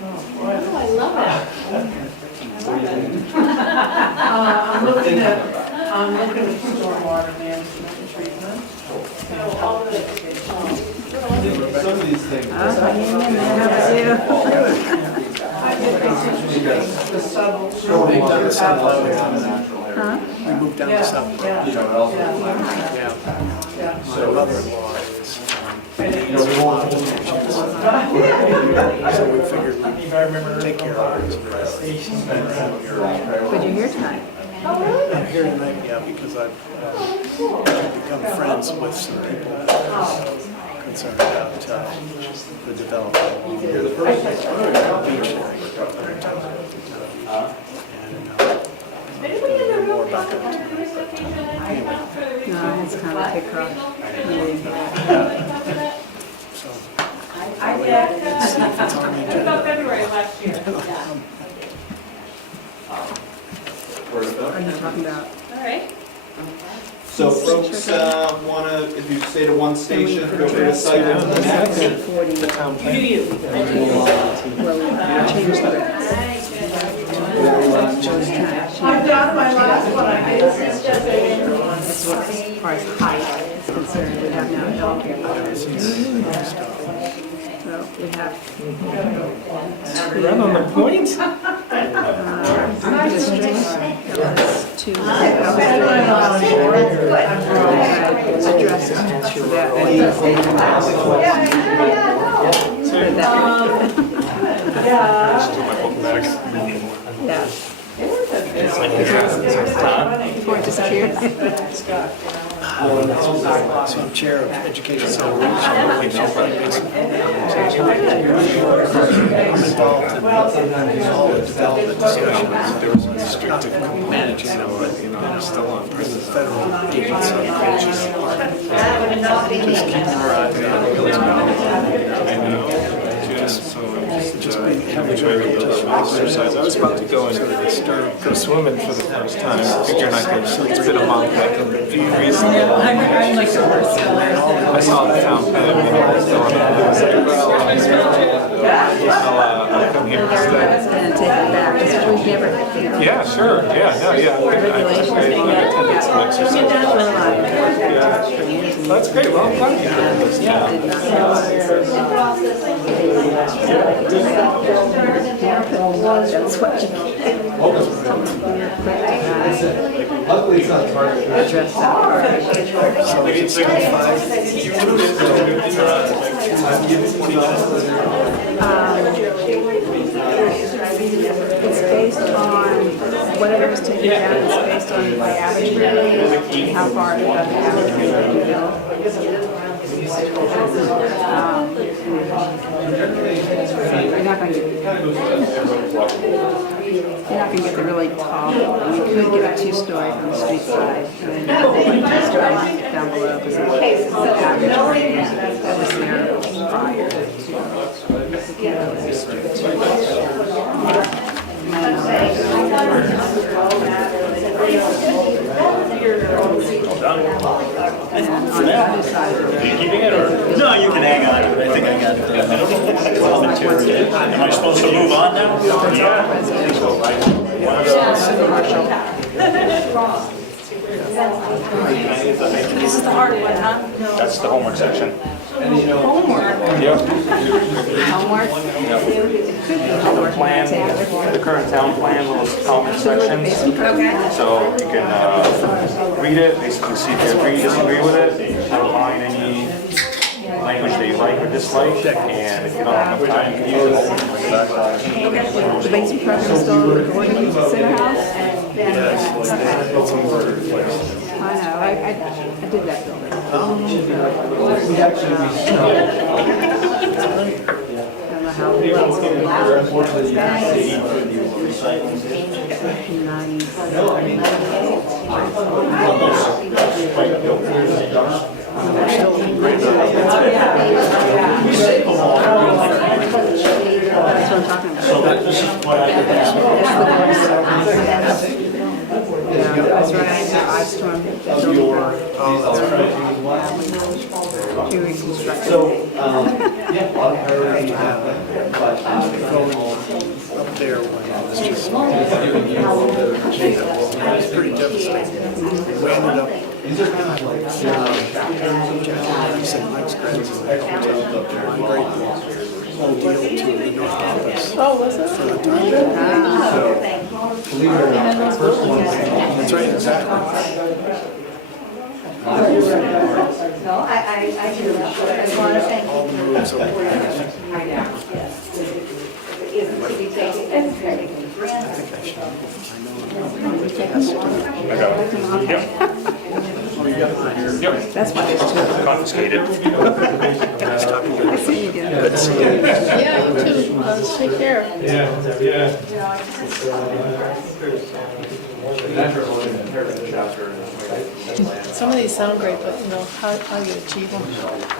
Oh, I love that. I'm looking at stormwater management and treatment. Some of these things. Hanging in there, how about you? The sub. Huh? We moved down Yeah, to something. yeah. You know, it also. Yeah. My mother-in-law is, you know, we won't hold it. So we figured we'd take care of her. But you're here tonight. I'm here tonight, yeah, because I've become friends with some people concerned about the development along the beach there. And more about that. No, it's kind of a kickoff meeting. It's on the About agenda. February of last year. Are you talking about? All right. So folks want to, if you stay to one station, feel free to cycle to the next. 40, The town plan. well, we changed the rates. I'm done, my last one, I guess. As far as height is concerned, we have now elevation. So we have Run on the point? districts, that was two addressed to that. Before it disappeared. So I'm chair of education celebration. I'm involved in all the development discussions. There was a restrictive component, I'm still on the federal agency, which is just keeping our eyes on just being having just exercise. I was about to go and go swimming for the first time. Figuring I could. It's been a month. I can be reasonable. I'm like the worst. I saw the town plan and I was going on. I was like, well, I'll come here instead. And take it back, because we've never. Yeah, sure. Yeah, no, yeah. I attended some exercise. That's great. Well, I'm glad you did this. That's what you get. Luckily, it's not hard. Address that. So it's still 5. It's based on whatever was taken down. It's based on the average rate, how far above the average rate you go. You're not going to get the really tall. You could get a 2-story on the street side, and then like 2-stories down below, because the average rate that was there prior and on the other side of the road, Keeping it or? No, you can hang on to it. I think I got it. Am I supposed to move on now? This is the hard one, huh? That's the homework section. Homework. Yep. Homework? The plan, the current town plan, little comment sections. Okay. So you can read it, basically see if you agree, disagree with it, outline any language that you like or dislike, and if you don't have enough time, you can use it. The basement program is still recording in the center house? I know, I did that building. I don't know how well that's what I'm talking about. Yeah, that's right. I stormed the to reconstruct. Yeah, a lot of priorities Up there when it was just, it was pretty devastating. We ended up, St. Mike's graduate hotel up there, great whole deal to the North Office. Oh, was it? For the time. Believe it or not, the first one. That's right, exactly. No, I do. I want to thank All the you. moves over. I know, yes. Isn't to be taken as very I think I should. I got it. Yep. Yep. That's why there's two of them. Confiscated. I see you again. Good to see you. Yeah, you too. Take care. some of these sound great, but you know, how you achieve them.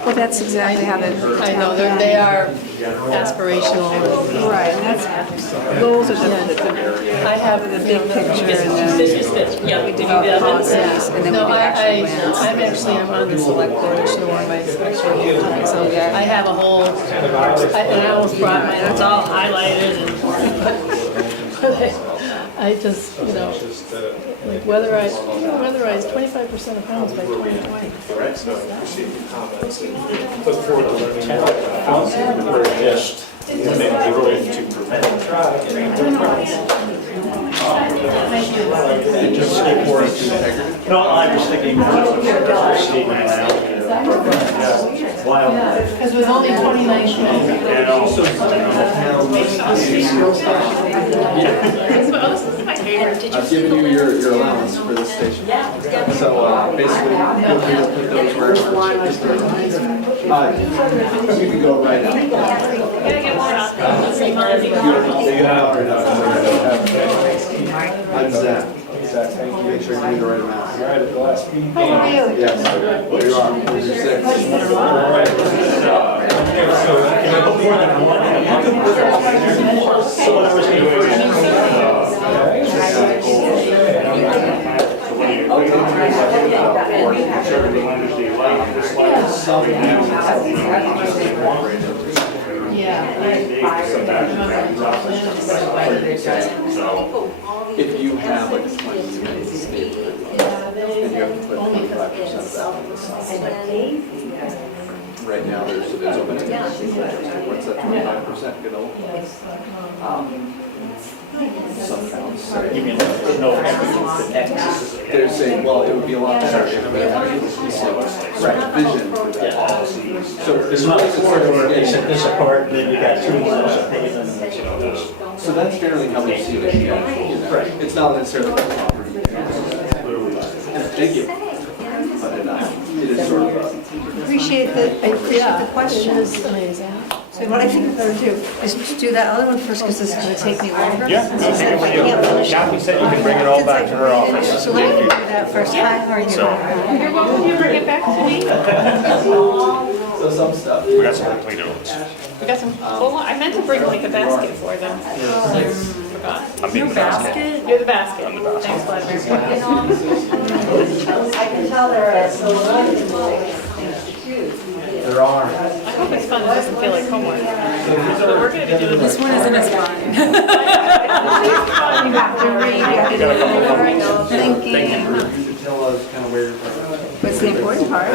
Well, that's exactly how the. I know, they are aspirational. Right, and that's, goals are I have the big picture and This is the, yeah, we did that. process, and then we No, do action plans. I'm on the select board, which is one of my selections. So I have a whole, and I almost brought mine, it's all highlighted and, I just, you know, like weatherize 25% of homes by 2020. Look forward to learning more about housing and just when they grow into preventing traffic. Just stick more into integrity. No, I'm just thinking, statement now. Because with only 29 And also, I've given you your allowance for this station. So basically, feel free to put those wherever. You can go right out. I'm Zach. Make sure you do the right amount. You're right at the last meeting. How are you? Yes, you are. Here's your six. So what I was doing If you have like a 20 and you have to put 25% of that on the side. Right now, there's open. What's that 25% gonna look like? Some towns say. you mean, no, They're saying, well, it would be a lot better if we had vision for that. So it's not a corridor, they set this apart, and then you got two miles of pavement, and you know, this. So that's generally how we see it. Right. It's not necessarily the property. Thank you. But it is sort of Appreciate the questions. amazing. So what I think I'm going to do is just do that other one first, because this is going to take me longer. Yeah, no, take it with you. Kathy said you can bring it all back to her office. So let me do that first. Hi, how are you? You're welcome to bring it back to me. so some stuff. We got some completed ones. We got some, well, I meant to bring like a basket for them. Forgot. I'm being the basket. You're the basket. I'm the basket. Thanks, Vladimir. I can tell there are so There are. I hope it's fun, it doesn't feel like homework. But we're gonna be doing this. One isn't as fun. You have to read, you have to do thinking. You could tell us kind of where you're from. What's the important part?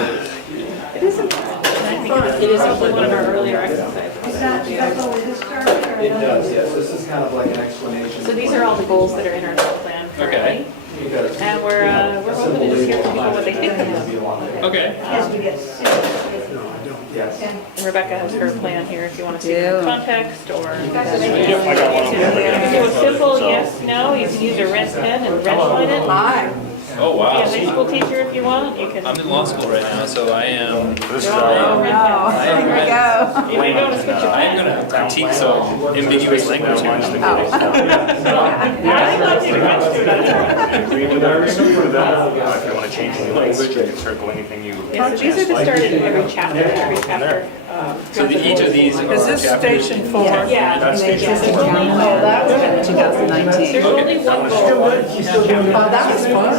It is important. And I think it is hopefully one of our earlier exercises. Is that over this chart? It does, yes. This is kind of like an explanation. So these are all the goals that are in our goal plan currently. And we're hoping to just hear from people what they think of them. Okay. Yes. And Rebecca has her plan here if you want to see more context or. Yep, I got one. You can do a simple yes, no, you can use a red pen and red line it. Hi. Oh, Be wow. a high school teacher if you want, you can. I'm in law school right now, so I am. This is Oh, no. Here we go. You may go to switch your I am pen. going to critique some ambiguous language here. I thought you were. Agree with that. If you want to change any language, you can circle anything you. Yeah, so these are the start of every chapter. So each of these are Is this chapters. station 4? Yeah. That's station There's four. only Oh, that was in 2019. There's only one goal. Oh, that was fun.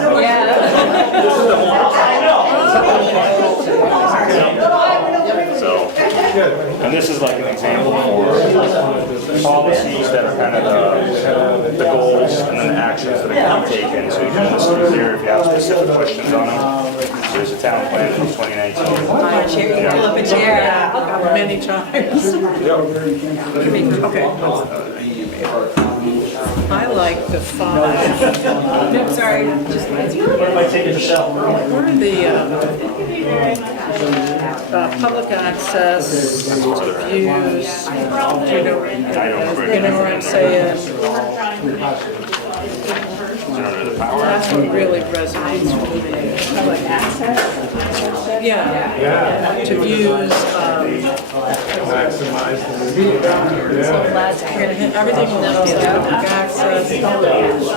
So, and this is like an example for policies that are kind of the goals and then the actions that are being taken. So you can list them here if you have specific questions on them. So there's a town plan from 2019. Pull up a chair many times. Okay. I like the 5. Sorry. What am I taking to sell? What are the public access views? You know where I'm saying? I don't know the power. That's what really resonates with me. Public access? Yeah, to views, Maximize the. so glad to hear everything will be public access.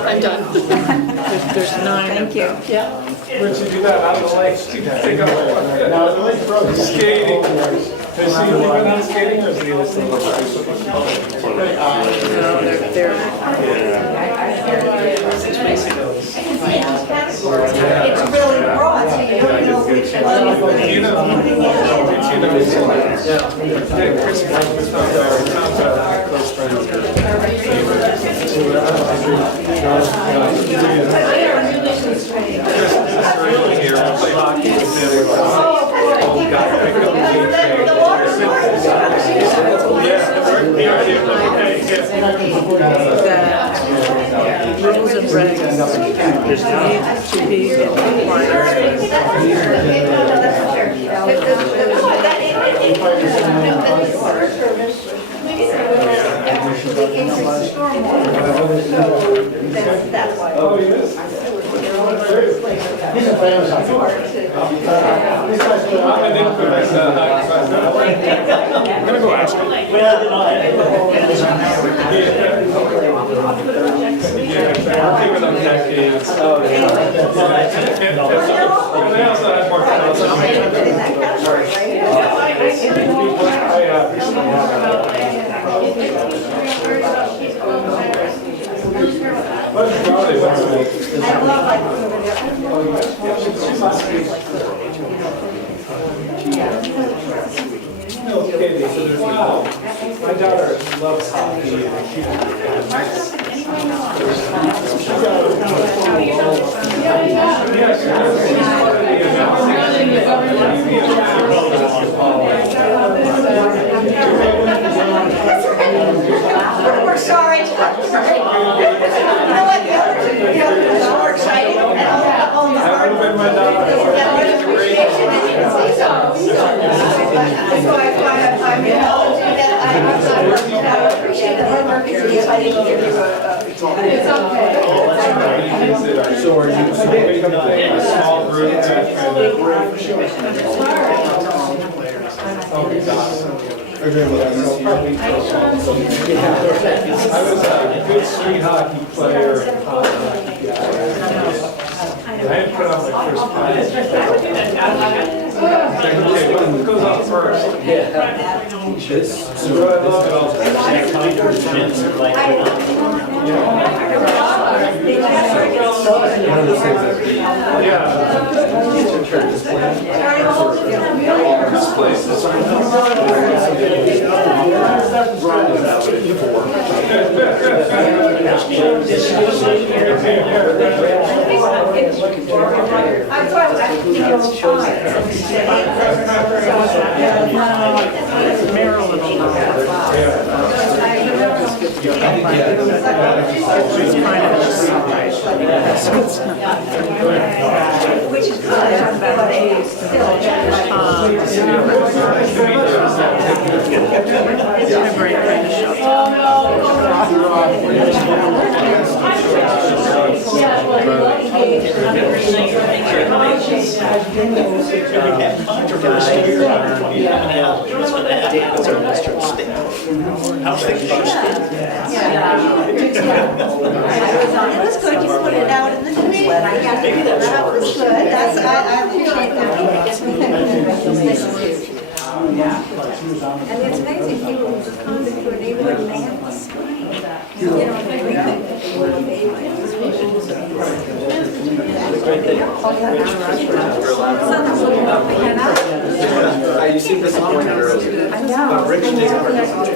I'm done. There's 9. Thank you. Yeah. Where'd you do that? Out of the lake? Take a skating. Has she been out skating or is he listening? No, they're It's really broad, so you don't know which one. Chris was close friends. Here, we'll play hockey with them. Old guy, pick up the that rules and regs need to be in compliance. Oh, he is. He's a famous I'm gonna go ask him. We're keeping them decades. Oh, yeah. They also have more Wow. My daughter loves hockey and she We're sorry. You know what, the other two are more exciting and all the hard work. Appreciation and you can see so. So I mean, I'll do that. I appreciate the hard work. It's exciting to give you it's okay. So are you a small group? I was a good street hockey player and hockey guy. I had put on my first prize. Okay, what goes on first? This place is Maryland will know that. It's kind of just Which is good. It was good, you put it out in the newsletter. That was good, that's, I appreciate that. And it's amazing, people just come into a neighborhood and they have a sign, you You seem disappointed earlier. But Rich takes part in this. Well,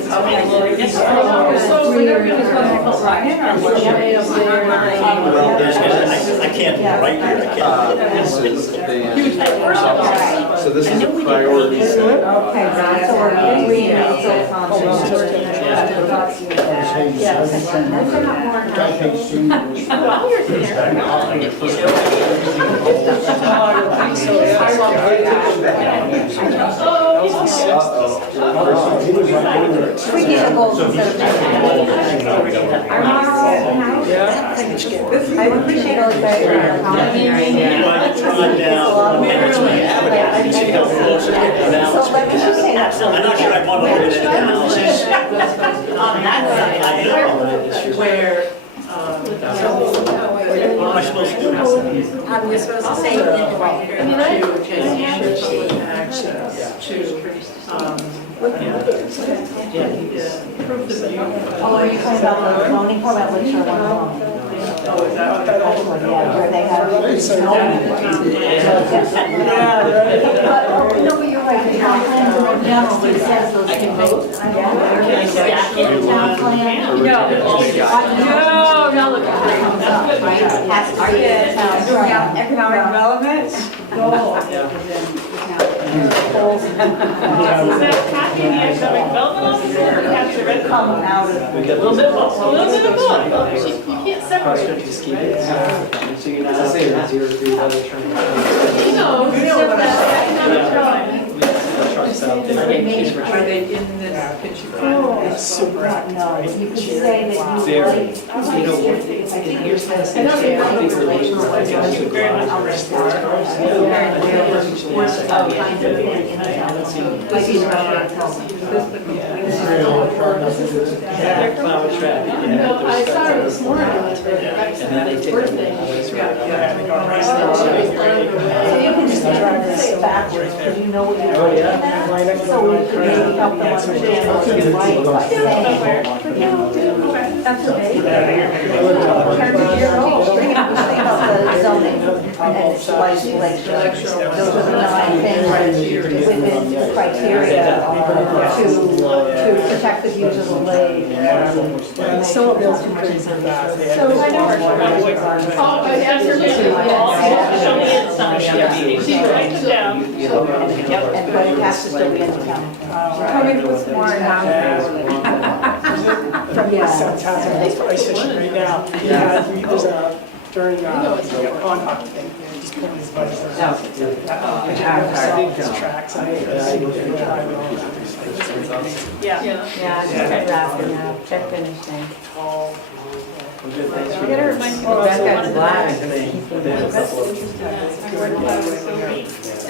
I can't write here, I can't. This is so this is a priority set. Freaking goals instead of I appreciate those very much. So let me just say that. I'm not sure I want to look at it. On that side. Where, What am I supposed to do? We're supposed to say it right here. to access to, proof the view. Oh, are you talking about the zoning permit, which are one wrong? Oh, is that what that is? Yeah, where they have. So now- No, but you're right, the town plan right now, it says those can vote. Town plan. No, no, look at Has to be in town. economic development. Is that copy of the economic development officer, or have the red Coming out of. A little bit of both. A little bit of both. You can't separate. So you're not saying 0-3 other term. You know, except that economic development. Are they in this picture? Super active. No, you could say that you Very. like. You know, I think you're supposed to. I don't say know. that it's relational, like, Thank you very much for Worth of kind of thing in the town. Like these restaurants. Plow track. No, I saw her this morning. And then they take them. So you can just say it backwards, because you know what you're doing. So we can maybe help them understand what you're right by saying. That's okay. Bring up the thing about the zoning and legislation. Those are the 9 things within criteria to protect the views of the lake. Some of those complaints are bad. So I know where oh, I have your vision. Show me it, son. So you write them down. And but it has to still be in the town. Coming with more now. Fantastic, it's ice fishing right now. Yeah, there's a, during, pond hockey thing, just putting his buddies around. His tracks, and Yeah. Yeah, it's just wrapping up, check finishing. Get her remind me of That guy's black.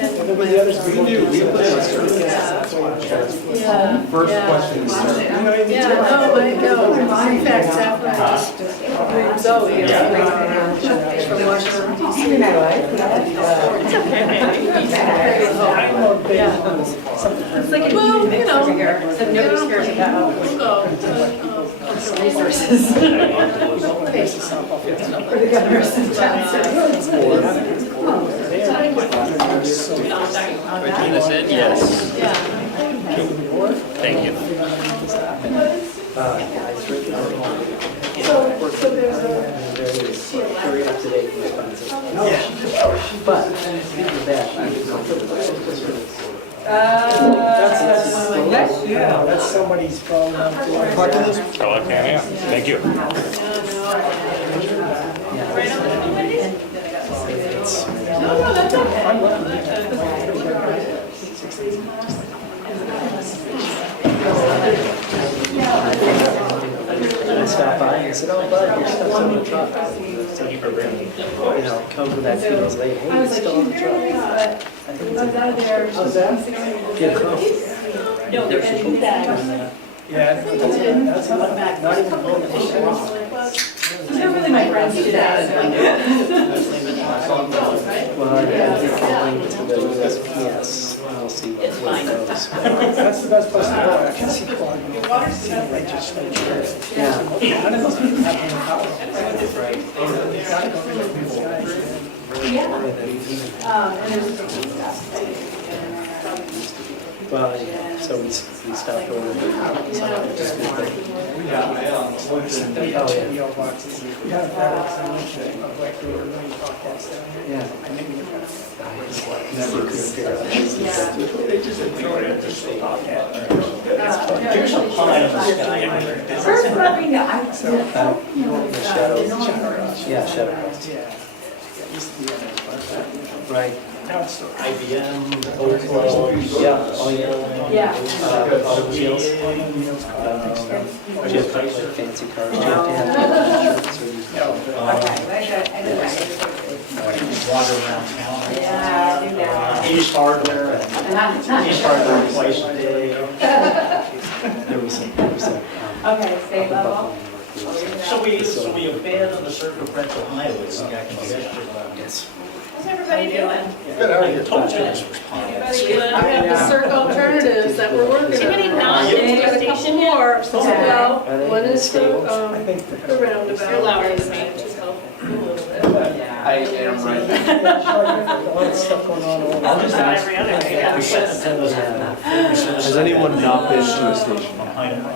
the others, we can do. First question is. Yeah, no, I know. In fact, Zoe, from Washington DC. It's okay. It's like, well, you know, that nobody cares about. We'll go. Resources. For the governor's Regina said yes. Yeah. Thank you. Very up to date responses. But, with that, That's somebody's phone. Thank you. No, that's okay. I stopped by and I said, oh, bud, your stuff's on the truck. So, you know, comes with that feels late, hey, it's still on the truck. I think it's out of there. How's that? Get close. No, they're in bags. Yeah, that's not even They're really my friends today. Well, I think calling to the USPS, we'll see what goes. That's the best place to go, I can see clogging. Legislature. Yeah. None of those people have any power. They gotta go through these guys. Well, so we stopped over. So just good thing. PO boxes. We have that examination of like the marine podcasts down here. Yeah. I think we have Never could figure out. They just throw it in just the podcast. Here's a pie in the sky. First, let me know. The shadow. Yeah, shadow. Yeah. Right. IBM, Oracle, yeah, oh yeah. Yeah. Automobiles. Do you have like fancy cars? Do you have to have insurance or you? Wander around town. Yeah, I do that. Ace Hardware and Ace Hardware Place Day. There was a Okay, state level. So we abandoned the circumferential highways in Colchester. Yes. How's everybody doing? Good, how are you? Everybody, I have the circ alternatives that we're working on. Anybody not We've got a couple station more. yet? Well, one is the I think the roundabout. You're louder than me, which is helpful. A little bit. I am right. a lot of stuff going on all over. I'll just ask. Every other day. Has anyone not been to a station?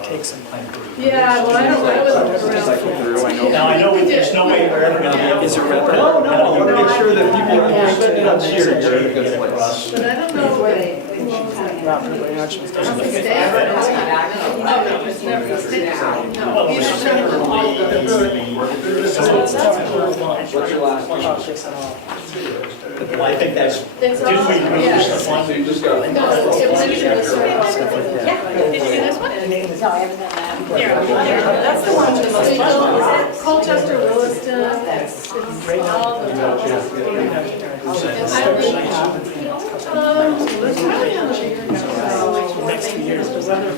Take some time. Yeah, well, I wasn't around. Through, I know. Now, I know there's no way we're ever gonna be able to. Is it red? No, you make sure that people are setting it up here. You're in a good place. But I don't know where they. Drop it, but actually start. Oh, no, it's never. No, you don't know. What's your last one? Well, I think that's, It's all, didn't we lose yeah. the one? So you just got. No, it was usually the circle. Did you do this one? No, I haven't done that. Here. That's the one that's Colchester, Williston, it's all the. Next 2 years, the weather.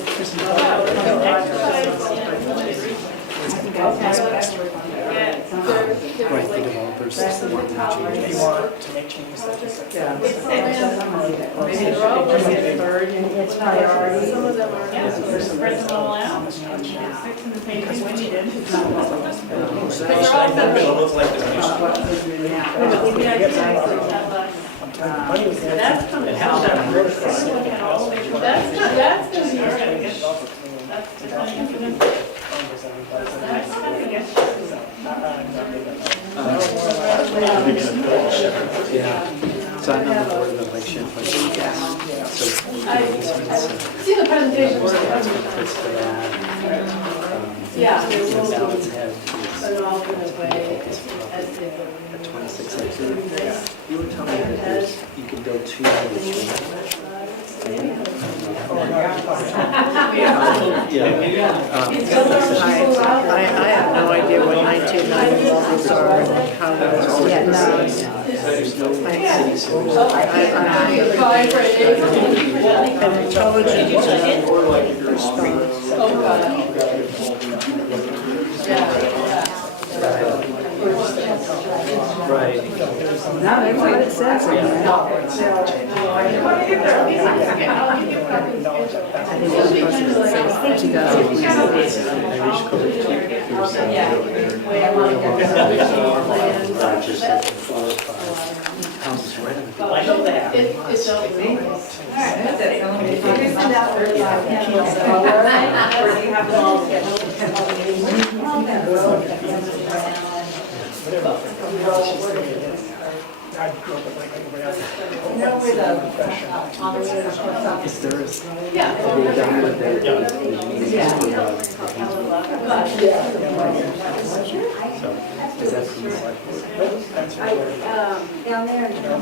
Right, the developers. They want to make changes. Maybe they're all third. It's priority. Some of them are. Yeah, so we're spreading them all out. 6 in the paper, when you did. It's not gonna look like the news. That's coming out. That's the year. Yeah. So I'm on the board of election, but so See the presentation. puts for that. Yeah. The ballots have An alternate way. a 26 exit. You were telling me that there's, you can build 2 on the street. I have no idea what 1990 laws are and how those are. Yeah, no. There's no city service. An intelligent Right. Now that's what it says in there. I think it's supposed to say 2000. Houses right on the I know that. It's over. I grew up with like everybody else. Is there a, Yeah. are they done with their, so, is that from the select board? Down there in Town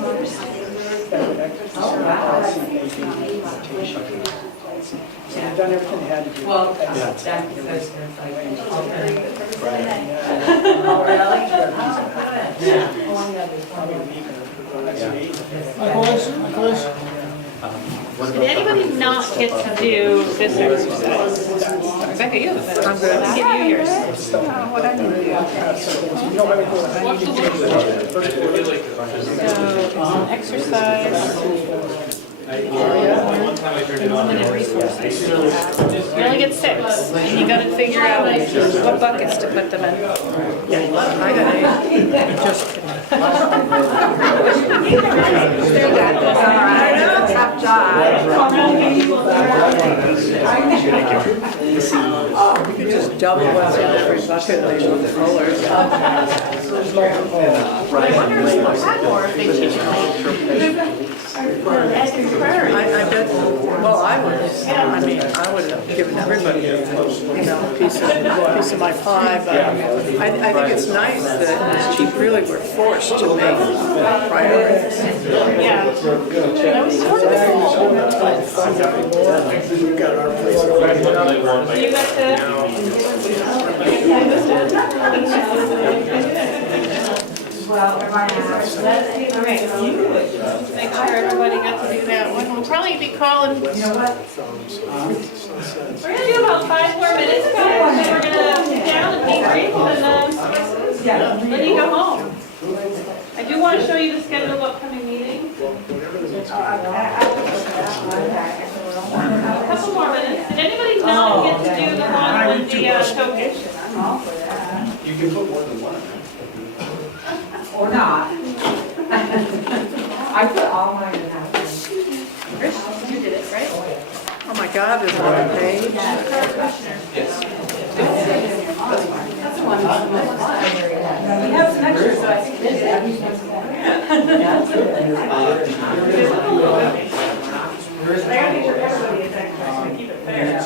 So they've done everything they had to do. Well, Yeah. that's because there's like alternative. Right. Oh, really? What Did about anybody not get to do this exercise? Rebecca, you have it. I'm good. I'll give you yours. What I need to do. So it's an exercise. Limited resources. You only get 6, and you gotta figure out what buckets to put them in. I got it. Just kidding. Still got this, all right. Top job. You could just double what's in every bucket and leave the rollers. I wonder if people had more if they teach them. I bet, well, I I would have given everybody, a piece of my pie, but I think it's nice that really we're forced to make priorities. Yeah. That was sort of We've got our place. You got all right, make sure everybody got to do that one. We'll probably be calling. We're gonna do about 5 more minutes, guys, and then we're gonna sit down and debrief and then you go home. I do want to show you the schedule of upcoming meetings. A couple more minutes. Did anybody not get to do the one with the token? You can put more than one. Or not. I put all mine in that one. Chris, you did it, right? Oh my God, there's another page. Yes. That's the one. We have some extra, so I think it is everything. I gotta make sure everybody is extra, so we keep it fair.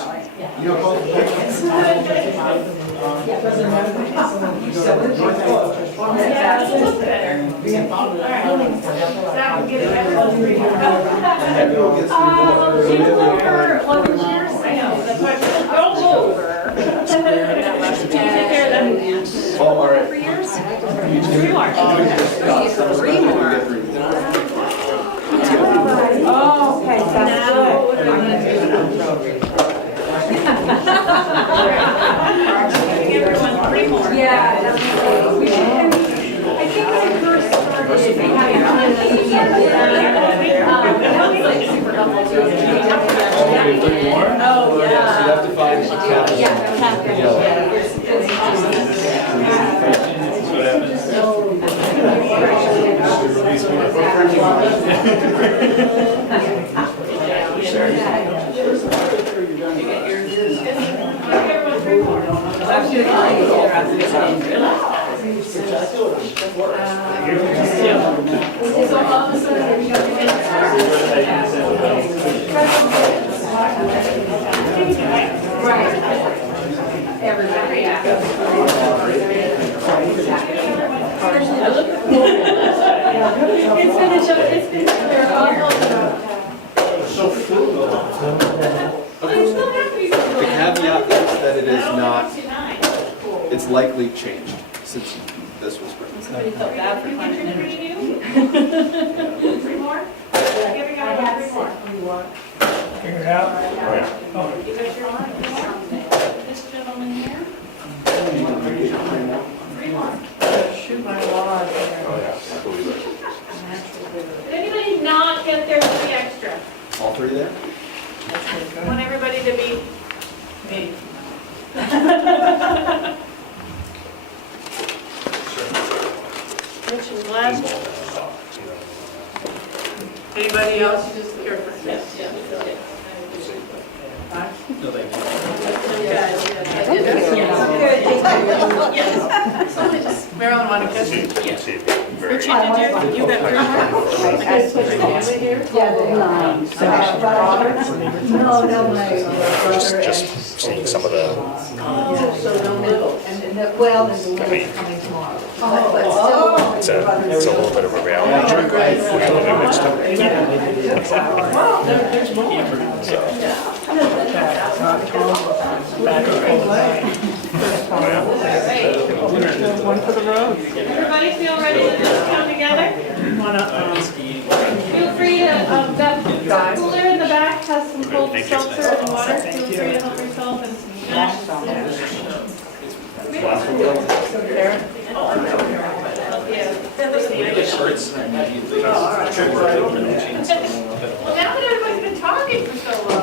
Oh, all right. 3 years? 3 more. 3 more. Oh, okay, that's good. Everyone, 3 more. Yeah, that's good. I think when I first started, they had a that was like super helpful too. Oh, yeah. You have to find the The caveat is that it is not, it's likely changed since this was written. Somebody felt bad for finding you. 3 more? Here we go, 3 more. Figure it out. Oh. You got your line? This gentleman here? 3 more. Shoot my wad. Did anybody not get their 3 extra? All 3 there? I want everybody to be me. Rich is last. Anybody else? Just here for this. Marilyn, want to catch it? Richard, you got 3 more? Just seeing some of the, Well, there's a little coming tomorrow. it's a little bit of a reality check. We're gonna live next time. One for the road. Everybody feel ready to just come together? Feel free to, that cooler in the back has some cold seltzer and water. Feel free to help yourself and some snacks. Well, now that everybody's been talking for so long.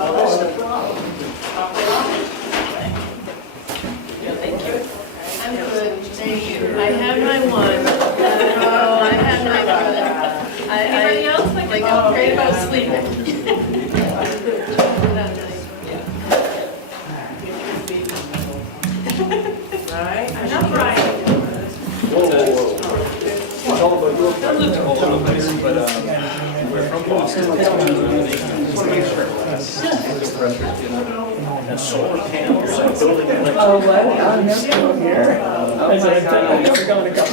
Thank you. I'm good, thank you. I had my one. Oh, I had my brother. Anybody else? Like, I'm great about sleeping. Right? I'm not Brian. Whoa. It's all about your I've lived all over the place, but we're from Boston. Just want to make sure it lasts. No pressure, you know. And solar panels, building electric. Oh, what? Oh, no, still here. I'm never going to go.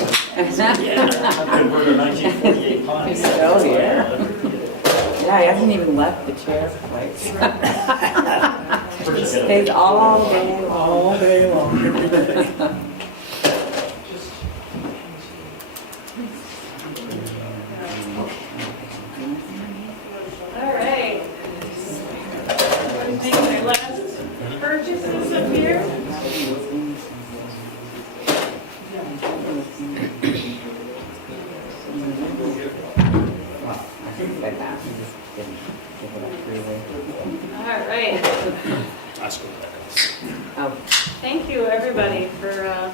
Converter 1948 Pontiac. Still here. Yeah, he hasn't even left the chair place. He stays all day long. All day long, every day. All right. Everybody make their last purchases up here. All right. Thank you, everybody, for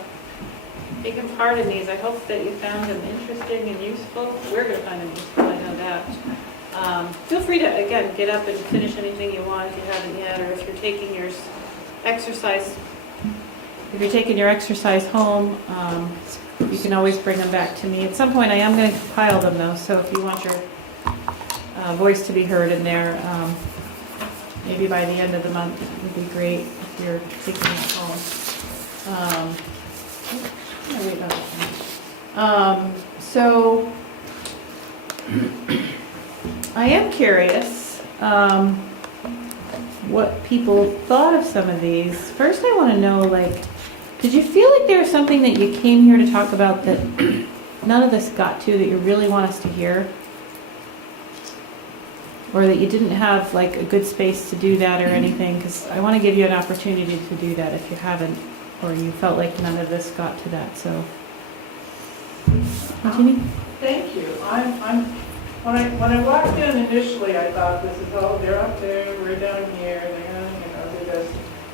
taking part in these. I hope that you found them interesting and useful. We're going to find them useful, I know that. Feel free to, again, get up and finish anything you want if you haven't yet, or if you're taking your exercise, home, you can always bring them back to me. At some point, I am going to compile them, though, so if you want your voice to be heard in there, maybe by the end of the month would be great if you're taking it home. So I am curious what people thought of some of these. First, I want to know, like, did you feel like there was something that you came here to talk about that none of us got to that you really want us to hear? Or that you didn't have like a good space to do that or anything? Because I want to give you an opportunity to do that if you haven't, or you felt like none of this got to that, so. Continue. Thank you. When I walked in initially, I thought, this is, oh, they're up there, we're down here, they're gonna, do this.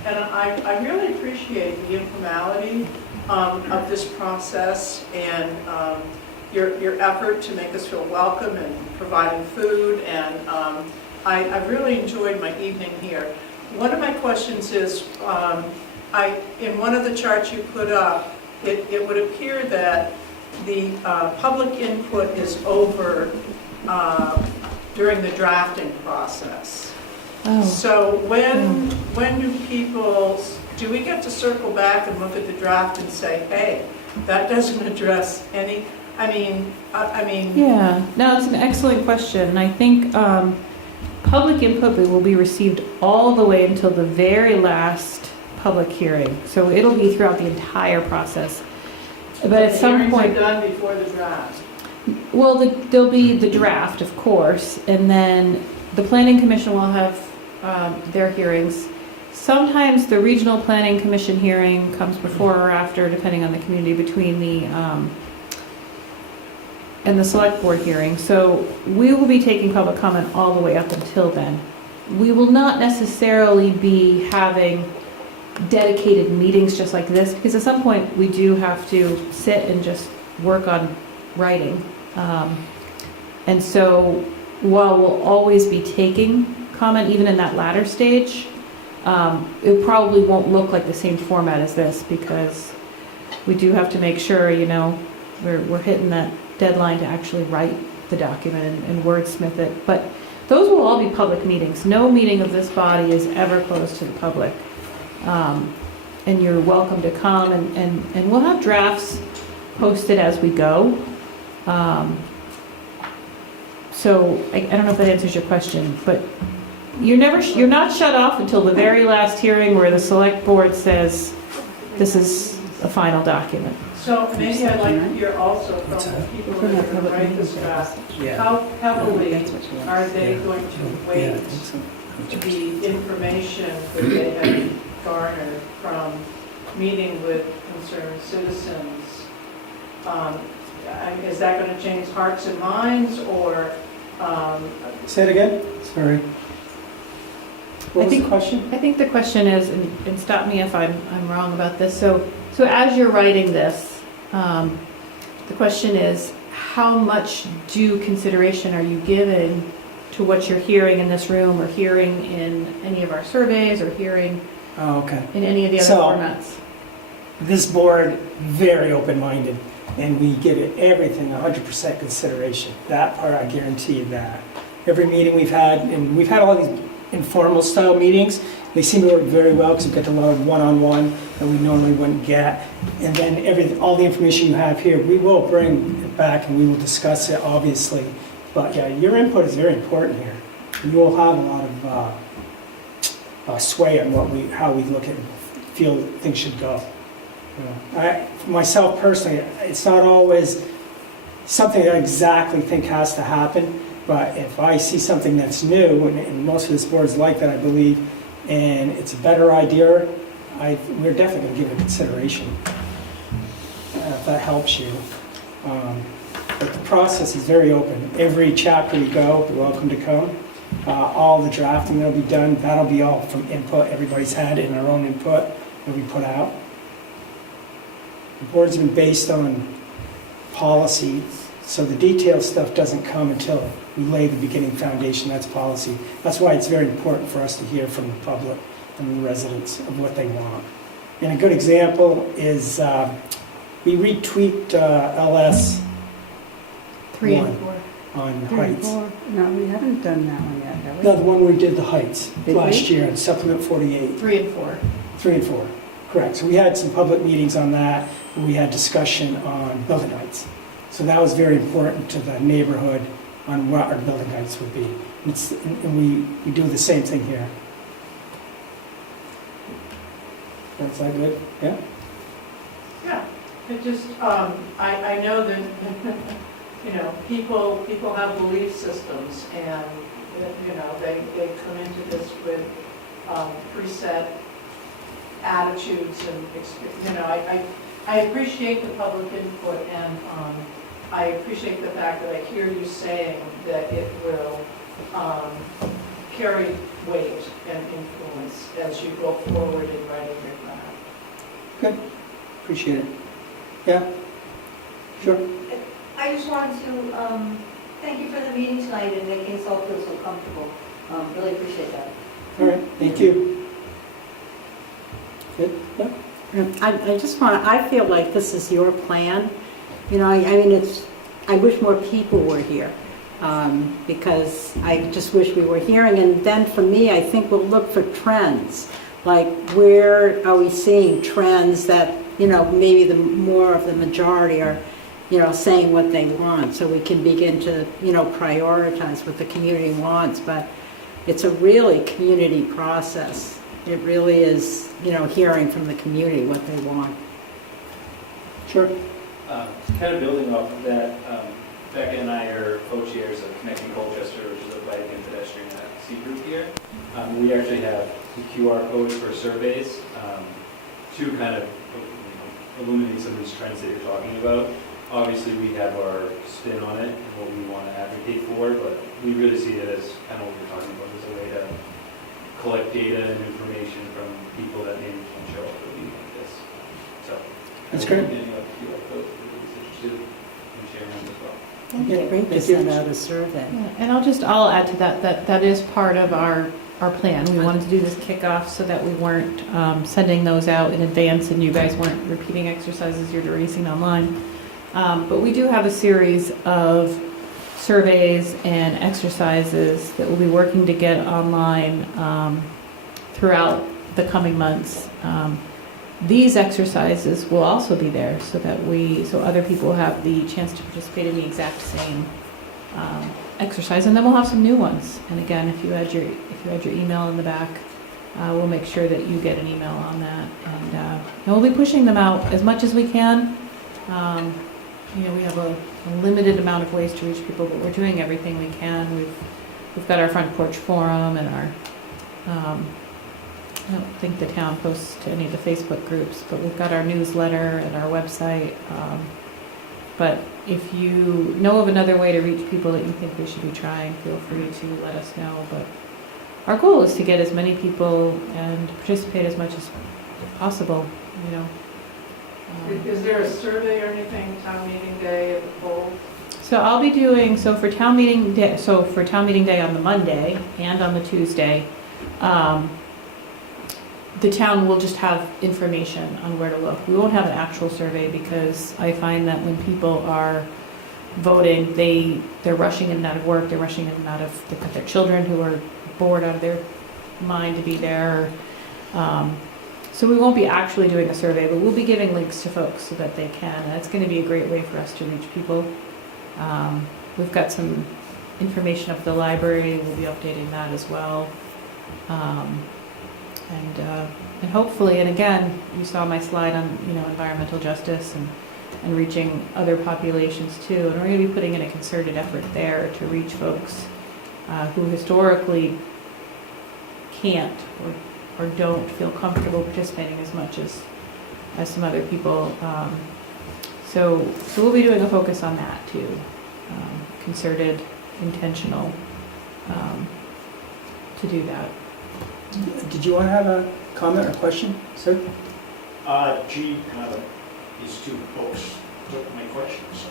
And I really appreciate the informality of this process and your effort to make us feel welcome and providing food. And I really enjoyed my evening here. One of my questions is, in one of the charts you put up, it would appear that the public input is over during the drafting process. Oh. So when do we get to circle back and look at the draft and say, hey, that doesn't address any, I mean. Yeah, no, it's an excellent question. And I think public input will be received all the way until the very last public hearing. So it'll be throughout the entire process. But at some point. The hearings are done before the draft. Well, there'll be the draft, of course, and then the Planning Commission will have their hearings. Sometimes the Regional Planning Commission hearing comes before or after, depending on the community, between the and the Select Board hearing. So we will be taking public comment all the way up until then. We will not necessarily be having dedicated meetings just like this, because at some point we do have to sit and just work on writing. And so while we'll always be taking comment, even in that latter stage, it probably won't look like the same format as this, because we do have to make sure, we're hitting that deadline to actually write the document and wordsmith it. But those will all be public meetings. No meeting of this body is ever closed to the public. And you're welcome to come, and we'll have drafts posted as we go. So I don't know if that answers your question, but you're not shut off until the very last hearing where the Select Board says this is a final document. So maybe I'd like to hear also from the people who are going to write this draft, how heavily are they going to weight the information that they have garnered from meeting with concerned citizens? Is that going to change hearts and minds, or? Say it again, sorry. What was the question? I think the question is, and stop me if I'm wrong about this, so as you're writing this, the question is, how much due consideration are you giving to what you're hearing in this room, or hearing in any of our surveys, or hearing Oh, okay. in any of the other formats? This board, very open-minded. and we give it everything 100% consideration. That part, I guarantee you that. Every meeting we've had, and we've had all these informal style meetings, they seem to work very well because we get a lot of one-on-one that we normally wouldn't get. And then all the information you have here, we will bring it back and we will discuss it, obviously. But yeah, your input is very important here. You will have a lot of sway on how we look at, feel things should go. Myself personally, it's not always something that I exactly think has to happen, but if I see something that's new, and most of this board is like that, I believe, and it's a better idea, we're definitely going to give it consideration, if that helps you. But the process is very open. Every chapter we go, you're welcome to come. All the drafting that'll be done, that'll be all from input everybody's had in our own input that we put out. The board's been based on policy, so the detailed stuff doesn't come until we lay the beginning foundation. That's policy. That's why it's very important for us to hear from the public and the residents of what they want. And a good example is we retweaked LS 3 and 4. on 3 and heights. 4. No, we haven't done that one yet, have we? No, the one where we did the heights Did last we? year in supplement 48. 3 and 4. 3 and 4, correct. So we had some public meetings on that, and we had discussion on building heights. So that was very important to the neighborhood on what our building heights would be. And we do the same thing here. That's that good? Yeah? Yeah, it just, I know that, you know, people have belief systems and, you know, they come into this with preset attitudes and, you know, I appreciate the public input and I appreciate the fact that I hear you saying that it will carry weight and influence as you go forward in writing your plan. Good. Appreciate it. Yeah? Sure. I just wanted to thank you for the meeting tonight and making us all feel so comfortable. Really appreciate that. All right. Thank you. Good? Yeah? I just want to, I feel like this is your plan. You know, I mean, I wish more people were here because I just wish we were hearing. And then for me, I think we'll look for trends. Like, where are we seeing trends that, you know, maybe the more of the majority are, you know, saying what they want, so we can begin to, you know, prioritize what the community wants. But it's a really community process. It really is, you know, hearing from the community what they want. Sure. Kind of building off of that, Becca and I are co-chairs of Connecting Colchester, which is a bike and pedestrian advocacy group here. We actually have the QR codes for surveys to kind of illuminate some of these trends that you're talking about. Obviously, we have our spin on it and what we want to advocate for, but we really see it as kind of what you're talking about as a way to collect data and information from people that maybe can't show up at a meeting like this. So That's great. Getting up QR codes for those interested in sharing them as well. Yeah, great to send out a survey. Yeah, and I'll add to that is part of our plan. We wanted to do this kickoff so that we weren't sending those out in advance and you guys weren't repeating exercises you're erasing online. But we do have a series of surveys and exercises that we'll be working to get online throughout the coming months. These exercises will also be there so that other people have the chance to participate in the exact same exercise, and then we'll have some new ones. And again, if you add your email in the back, we'll make sure that you get an email on that, and we'll be pushing them out as much as we can. You know, we have a limited amount of ways to reach people, but we're doing everything we can. We've got our front porch forum and our I don't think the town posts to any of the Facebook groups, but we've got our newsletter and our website. But if you know of another way to reach people that you think we should be trying, feel free to let us know. But our goal is to get as many people and participate as much as possible, you know. Is there a survey or anything, town meeting day at the poll? So I'll be doing, for town meeting day on the Monday and on the Tuesday, the town will just have information on where to look. We won't have an actual survey because I find that when people are voting, they're rushing in and out of work, they're rushing in and out of, they've got their children who are bored out of their mind to be there. So we won't be actually doing a survey, but we'll be giving links to folks so that they can. And it's going to be a great way for us to reach people. We've got some information of the library, we'll be updating that as well. And hopefully, and again, you saw my slide on, environmental justice and reaching other populations too. And we're going to be putting in a concerted effort there to reach folks who historically can't or don't feel comfortable participating as much as some other people. So we'll be doing a focus on that too. Concerted, intentional, to do that. Did you want to have a comment or question, sir? These two folks took my questions.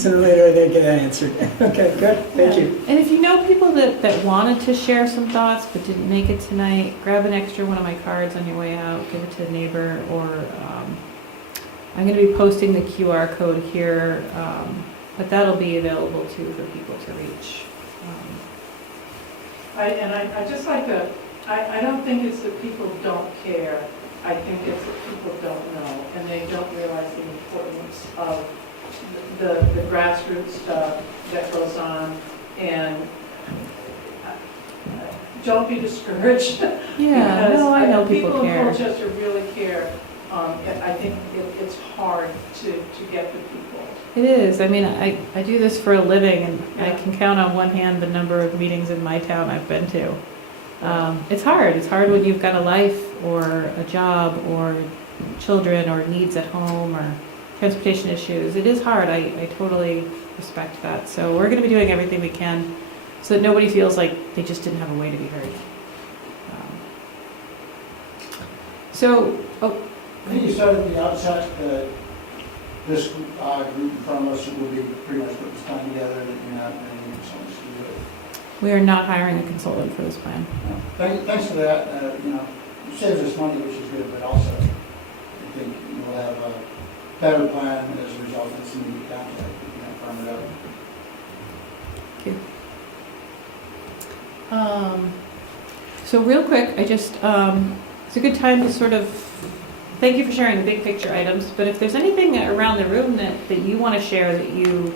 Sooner or later they get answered. Okay, good, thank you. And if you know people that wanted to share some thoughts but didn't make it tonight, grab an extra one of my cards on your way out, give it to a neighbor, or I'm going to be posting the QR code here, but that'll be available too for people to reach. I just like to, I don't think it's that people don't care. I think it's that people don't know, and they don't realize the importance of the grassroots stuff that goes on, and don't be discouraged. Yeah, no, I know people care. People in Colchester really care. I think it's hard to get to people. It is. I mean, I do this for a living, and I can count on one hand the number of meetings in my town I've been to. It's hard. It's hard when you've got a life or a job or children or needs at home or transportation issues. It is hard. I totally respect that. So we're going to be doing everything we can so that nobody feels like they just didn't have a way to be heard. I think you said at the outset that this group in front of us will be pretty much put this plan together, that you're not any consultants to do it. We are not hiring a consultant for this plan. Thanks for that. It saves us money, which is good, but also I think we'll have a better plan as a result of some immediate contact. Firm it up. Thank you. So real quick, it's a good time to sort of, thank you for sharing the big picture items, but if there's anything around the room that you want to share that you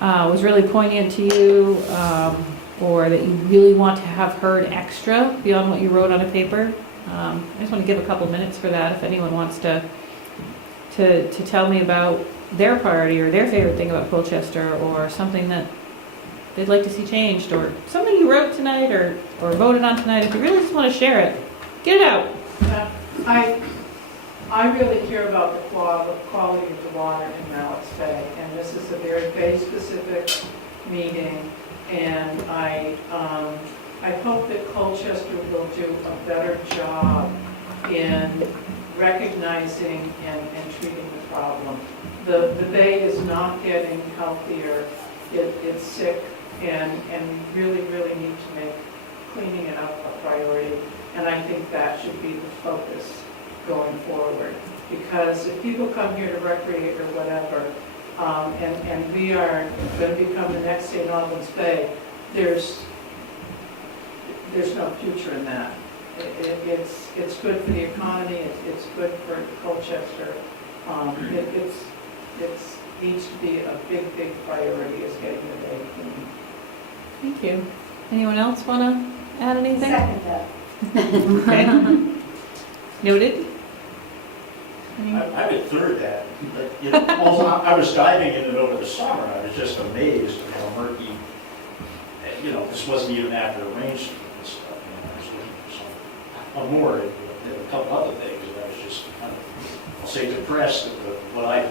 was really poignant to you, or that you really want to have heard extra beyond what you wrote on a paper, I just want to give a couple minutes for that if anyone wants to tell me about their priority or their favorite thing about Colchester, or something that they'd like to see changed, or something you wrote tonight or voted on tonight. If you really just want to share it, get it out. I really care about the quality of the water in Mallett's Bay, and this is a very Bay-specific meeting, and I hope that Colchester will do a better job in recognizing and treating the problem. The Bay is not getting healthier, it's sick, and we really, really need to make cleaning it up a priority, and I think that should be the focus going forward. Because if people come here to recreate or whatever, and we are going to become the next St. Albans Bay, there's no future in that. It's good for the economy, it's good for Colchester. It needs to be a big, big priority, is getting the Bay clean. Thank you. Anyone else want to add anything? Second that. Okay. Noted. I would third that, but, also, I was diving in it over the summer, and I was just amazed at how murky, this wasn't even after the rainstorm and stuff, I was looking for some more, a couple other things, and I was just kind of, I'll say depressed at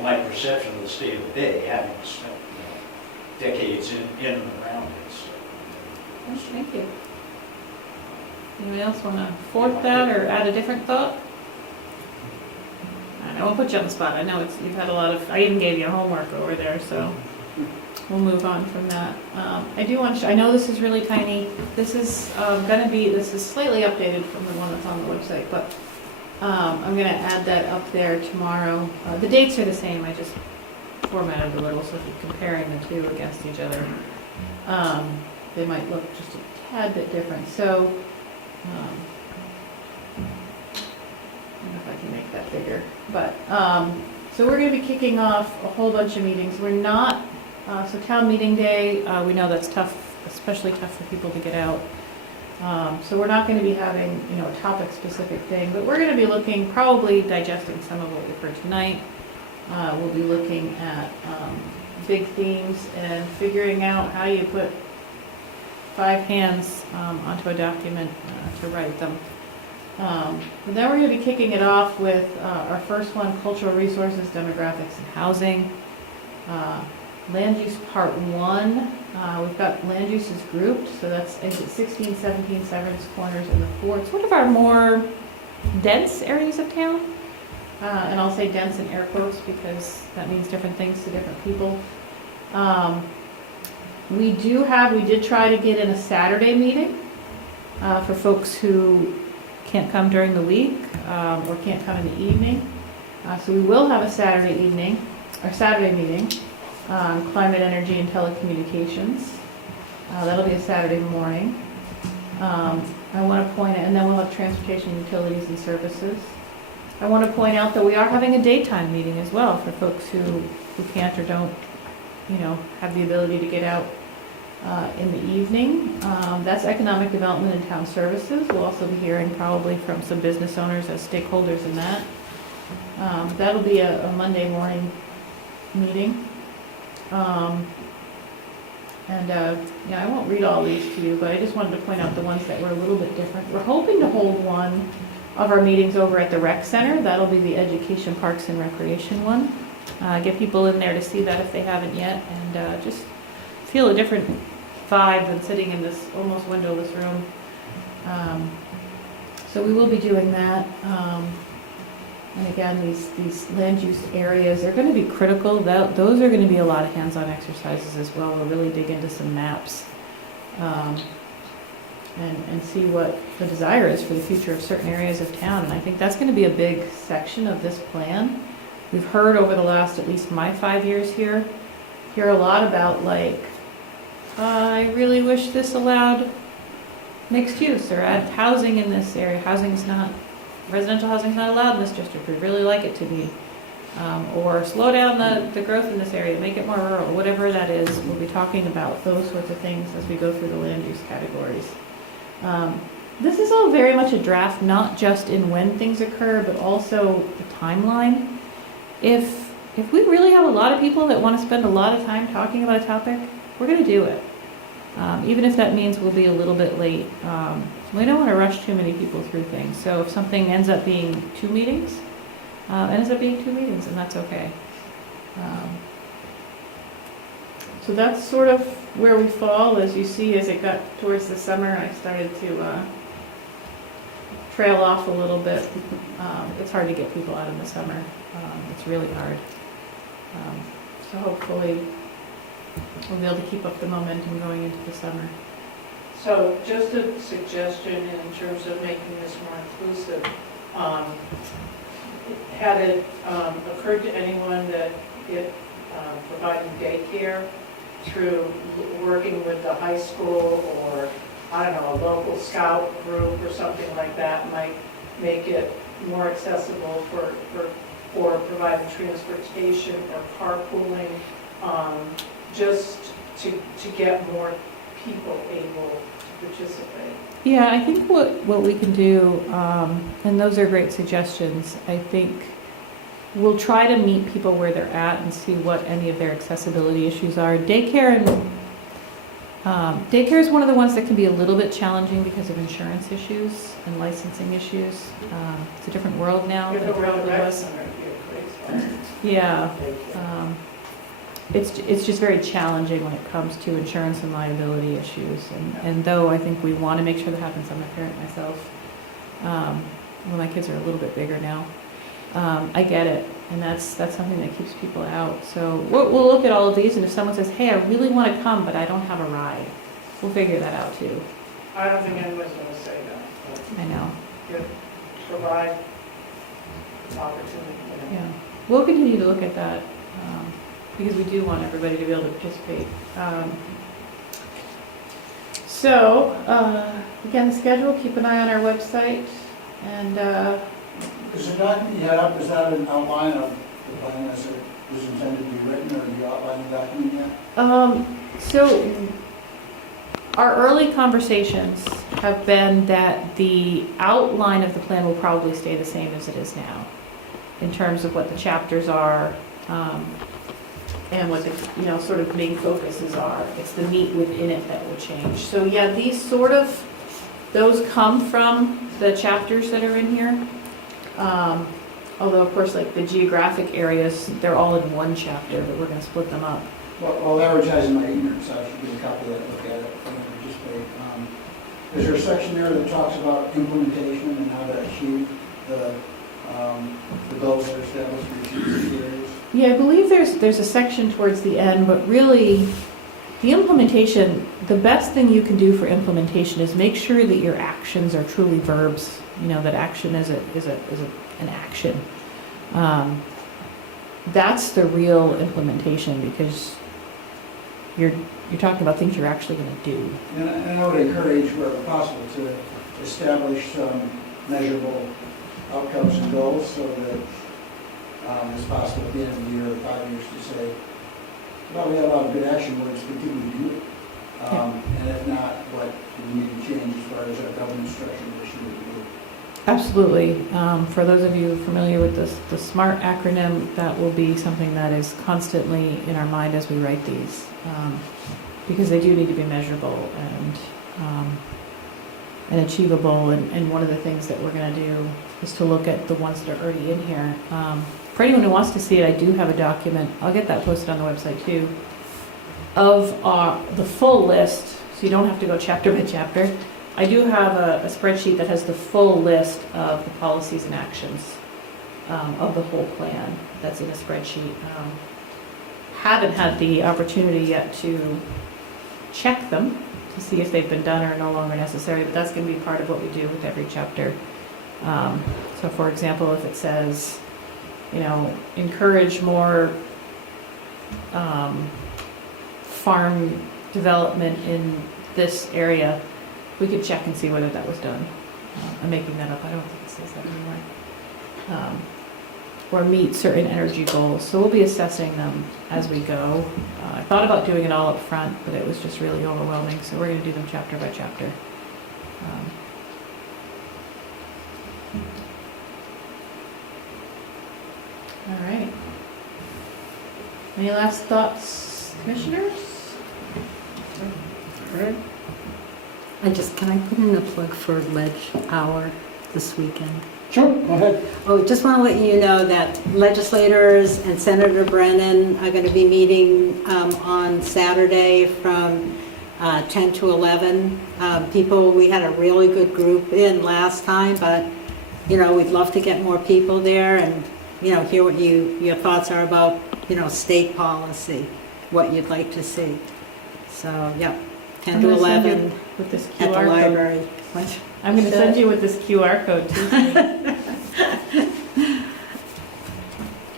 my perception of the state of the Bay, having spent, decades in and around it, so. Thank you. Anyone else want to fourth that or add a different thought? I won't put you on the spot. I know you've had a lot of, I even gave you homework over there, so. we'll move on from that. I do want to, I know this is really tiny. This is this is slightly updated from the one that's on the website, but I'm going to add that up there tomorrow. The dates are the same, I just formatted a little, so if you're comparing the two against each other, they might look just a tad bit different. So, I don't know if I can make that bigger, but, so we're going to be kicking off a whole bunch of meetings. We're not, so town meeting day, we know that's tough, especially tough for people to get out. So we're not going to be having, a topic-specific thing, but we're going to be looking, probably digesting some of what we've heard tonight. We'll be looking at big themes and figuring out how you put 5 hands onto a document to write them. And then we're going to be kicking it off with our first one, cultural resources, demographics, and housing. Land use part 1, we've got land uses grouped, so that's exit 16, 17, Severance Corners, and the 4. It's one of our more dense areas of town. And I'll say dense in air quotes because that means different things to different people. We did try to get in a Saturday meeting for folks who can't come during the week or can't come in the evening. So we will have a Saturday meeting on climate, energy, and telecommunications. That'll be a Saturday morning. I want to point out, and then we'll have transportation, utilities, and services. I want to point out that we are having a daytime meeting as well for folks who can't or don't, have the ability to get out in the evening. That's economic development and town services. We'll also be hearing probably from some business owners as stakeholders in that. That'll be a Monday morning meeting. I won't read all these to you, but I just wanted to point out the ones that were a little bit different. We're hoping to hold one of our meetings over at the rec center. That'll be the education, parks, and recreation one. Get people in there to see that if they haven't yet, and just feel a different vibe than sitting in this almost windowless room. So we will be doing that. And again, these land use areas are going to be critical. Those are going to be a lot of hands-on exercises as well. We'll really dig into some maps and see what the desire is for the future of certain areas of town. And I think that's going to be a big section of this plan. We've heard over the last, at least my 5 years here, hear a lot about like, I really wish this allowed mixed use or add housing in this area. Residential housing is not allowed in this district. We'd really like it to be. Or slow down the growth in this area, make it more rural, whatever that is. We'll be talking about those sorts of things as we go through the land use categories. This is all very much a draft, not just in when things occur, but also the timeline. If we really have a lot of people that want to spend a lot of time talking about a topic, we're going to do it. Even if that means we'll be a little bit late. We don't want to rush too many people through things. So if something ends up being 2 meetings, and that's okay. So that's sort of where we fall. As you see, as it got towards the summer, I started to trail off a little bit. It's hard to get people out in the summer. It's really hard. So hopefully we'll be able to keep up the momentum going into the summer. So just a suggestion in terms of making this more inclusive. Had it occurred to anyone that providing daycare through working with the high school or, I don't know, a local scout group or something like that might make it more accessible for providing transportation or carpooling, just to get more people able to participate? Yeah, I think what we can do, and those are great suggestions, I think we'll try to meet people where they're at and see what any of their accessibility issues are. Daycare is one of the ones that can be a little bit challenging because of insurance issues and licensing issues. It's a different world now than it probably was. Yeah. It's just very challenging when it comes to insurance and liability issues. And though I think we want to make sure that happens, I'm a parent myself. Well, my kids are a little bit bigger now. I get it. And that's something that keeps people out. So we'll look at all of these, and if someone says, hey, I really want to come, but I don't have a ride, we'll figure that out too. I don't think anyone's going to say that. I know. Provide opportunity. Yeah. We'll continue to look at that because we do want everybody to be able to participate. So, again, the schedule, keep an eye on our website. And Is it not yet up, is that an outline of the plan as it was intended to be written, or do you outline the document yet? so our early conversations have been that the outline of the plan will probably stay the same as it is now in terms of what the chapters are and what the sort of main focuses are. It's the meat within it that will change. So yeah, those come from the chapters that are in here. Although of course, like the geographic areas, they're all in one chapter, but we're going to split them up. Well, advertising my ignorance, I should get a copy of that, look at it, and participate. Is there a section there that talks about implementation and how to achieve the goals that are established for each of these areas? Yeah, I believe there's a section towards the end, but really, the implementation, the best thing you can do for implementation is make sure that your actions are truly verbs. That action is an action. That's the real implementation, because you're talking about things you're actually going to do. And I would encourage, wherever possible, to establish some measurable outcomes and goals so that it's possible at the end of the year or 5 years to say, well, we have a lot of good action words, but did we do it? And if not, what do we need to change as far as our governance structure this year to do? Absolutely. For those of you familiar with the SMART acronym, that will be something that is constantly in our mind as we write these, because they do need to be measurable and achievable. And one of the things that we're going to do is to look at the ones that are already in here. For anyone who wants to see it, I do have a document. I'll get that posted on the website too, of the full list, so you don't have to go chapter by chapter. I do have a spreadsheet that has the full list of the policies and actions of the whole plan that's in a spreadsheet. Haven't had the opportunity yet to check them to see if they've been done or are no longer necessary, but that's going to be part of what we do with every chapter. So for example, if it says, encourage more farm development in this area, we could check and see whether that was done. I'm making that up, I don't think it says that anymore. Or meet certain energy goals. So we'll be assessing them as we go. I thought about doing it all up front, but it was just really overwhelming, so we're going to do them chapter by chapter. All right. Any last thoughts, commissioners? All right. Can I put in a plug for Ledge Hour this weekend? Sure, go ahead. Oh, just want to let you know that legislators and Senator Brennan are going to be meeting on Saturday from 10 to 11. We had a really good group in last time, but, we'd love to get more people there and, hear what your thoughts are about, state policy, what you'd like to see. So, yeah, 10 to 11 with this at the QR library. I'm going to send you with this QR code too.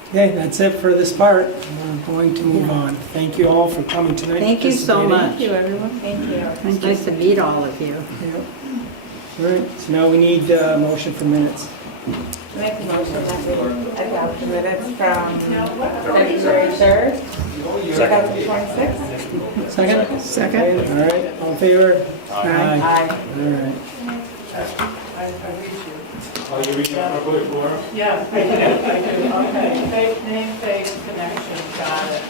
Okay, that's it for this part. We're going to move on. Thank you all for coming tonight. Thank you so much. Thank you, everyone. Thank you. It's nice to meet all of you. Yep. All right, so now we need a motion for minutes. Make a motion that we adopt the minutes from February 3rd, 2026. Second? Second. All right, all in favor? Aye. All right. Oh, you reading our public forum? Yeah, I do, okay. Name, face, connection, got it.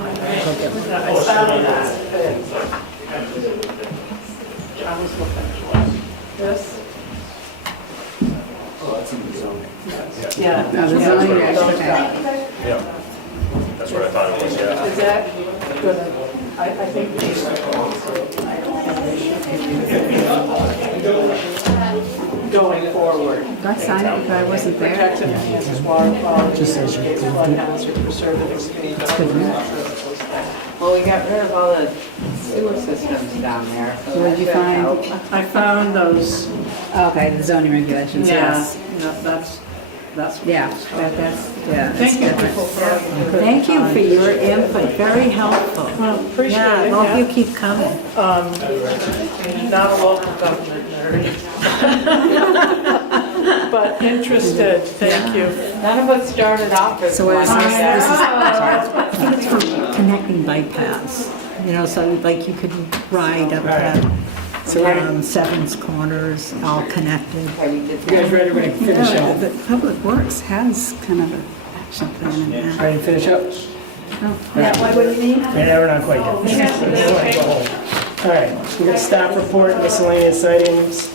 I saw that. I was looking for this. Oh, that's in the zoning. Yeah. No, the zoning Yeah. regulations. Yeah. That's what I thought it was, yeah. Is that good? I think these are also, going forward. report. I signed it, but I wasn't there. Protects and enhances water quality, Just as you- mitigates flood hazard, preserve and expand. Well, we got rid of all the sewer systems down there. So What did you that find? helped. I found those, Okay, the zoning regulations, yes. that's what. Yeah, that's, yeah. Thank you, that's people, for all your input. Thank you for your input, very helpful. Well, appreciate Yeah, it. I hope yeah. you keep coming. Not a local government nerd. But interested, thank you. None of us started off as So what is one. this? I think it's for connecting bike paths, you know, so like you could ride up to Seven's Corners, all connected. Okay, we did You guys ready to finish Yeah, up? the Public Works has kind of a action plan in that. Ready to finish up? Yeah, what do you mean? Yeah, we're not quite done. All right, we got staff report, miscellaneous items.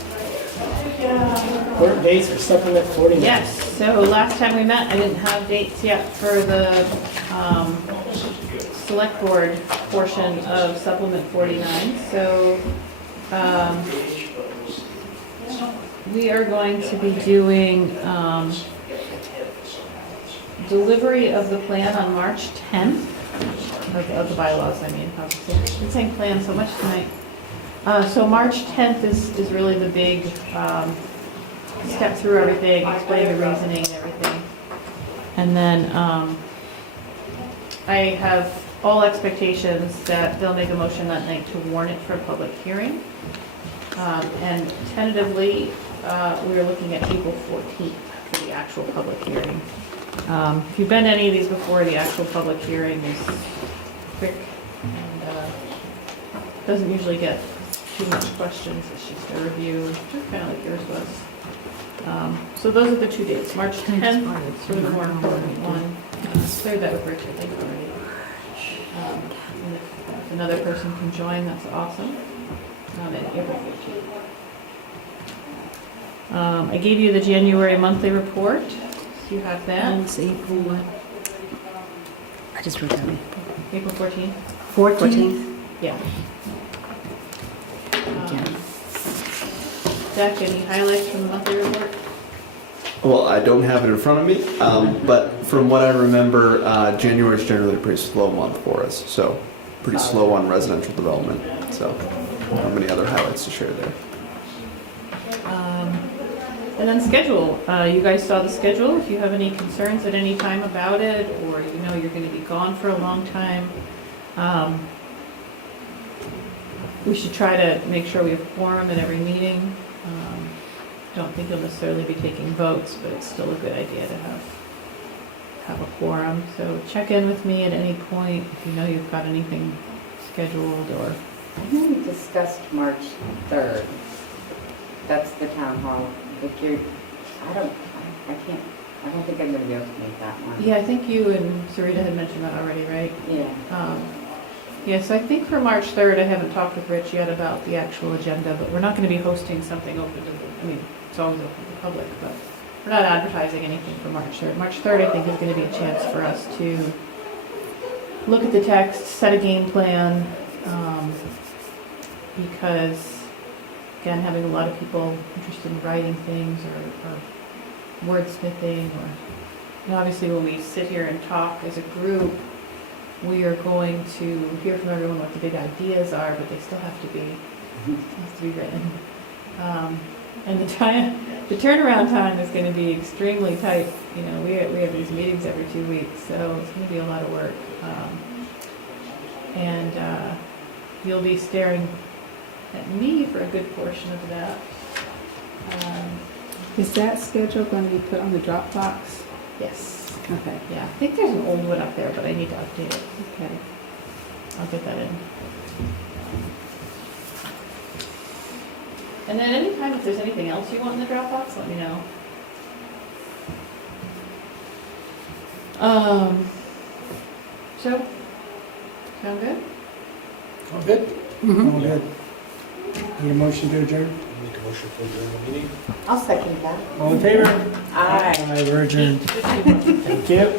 Court dates for supplement 49. Yes, so last time we met, I didn't have dates yet for the select board portion of supplement 49. So we are going to be doing delivery of the plan on March 10th, of the bylaws, I mean. I've been saying plan so much tonight. So March 10th is really the big step through everything, explain the reasoning and everything. And then I have all expectations that they'll make a motion that night to warn it for a public hearing. And tentatively, we are looking at April 14th for the actual public hearing. If you've been to any of these before, the actual public hearing is quick and doesn't usually get too much questions. It's just a review, just kind of like yours was. So those are the two dates, March 10th for the more important one. Cleared that with Richard, I think already. And if another person can join, that's awesome. And April 15th. I gave you the January monthly report. So you have that. It's April what? I just wrote down April 14th. 14th. Yeah. Jack, any highlights from the monthly report? Well, I don't have it in front of me, but from what I remember, January is generally a pretty slow month for us. So pretty slow on residential development. So how many other highlights to share there? And then schedule. You guys saw the schedule. If you have any concerns at any time about it, or you know you're going to be gone for a long time, we should try to make sure we have quorum at every meeting. Don't think you'll necessarily be taking votes, but it's still a good idea to have a quorum. So check in with me at any point if you know you've got anything scheduled or. I know we discussed March 3rd. That's the town hall. If you're, I don't think I'm gonna be able to make that one. Yeah, I think you and Sarita had mentioned that already, right? Yeah. Yes, I think for March 3rd, I haven't talked with Rich yet about the actual agenda, but we're not going to be hosting something open to the, I mean, it's always open to the public, but we're not advertising anything for March 3rd. March 3rd, I think, is going to be a chance for us to look at the text, set a game plan, because, again, having a lot of people interested in writing things or wordsmithing, or, and obviously when we sit here and talk as a group, we are going to hear from everyone what the big ideas are, but they still have to be written. And the turnaround time is going to be extremely tight. You know, we have these meetings every 2 weeks, so it's going to be a lot of work. And you'll be staring at me for a good portion of that. Is that schedule going to be put on the Dropbox? Yes. Okay. Yeah, I think there's an old one up there, but I need to update it. Okay. I'll get that in. And then anytime if there's anything else you want in the Dropbox, let me know. So, sound good? All good? Mhm. All good. Need a motion to adjourn? Make a motion for the meeting. I'll second that. All in favor? Aye. Aye, we're adjourned. Thank you.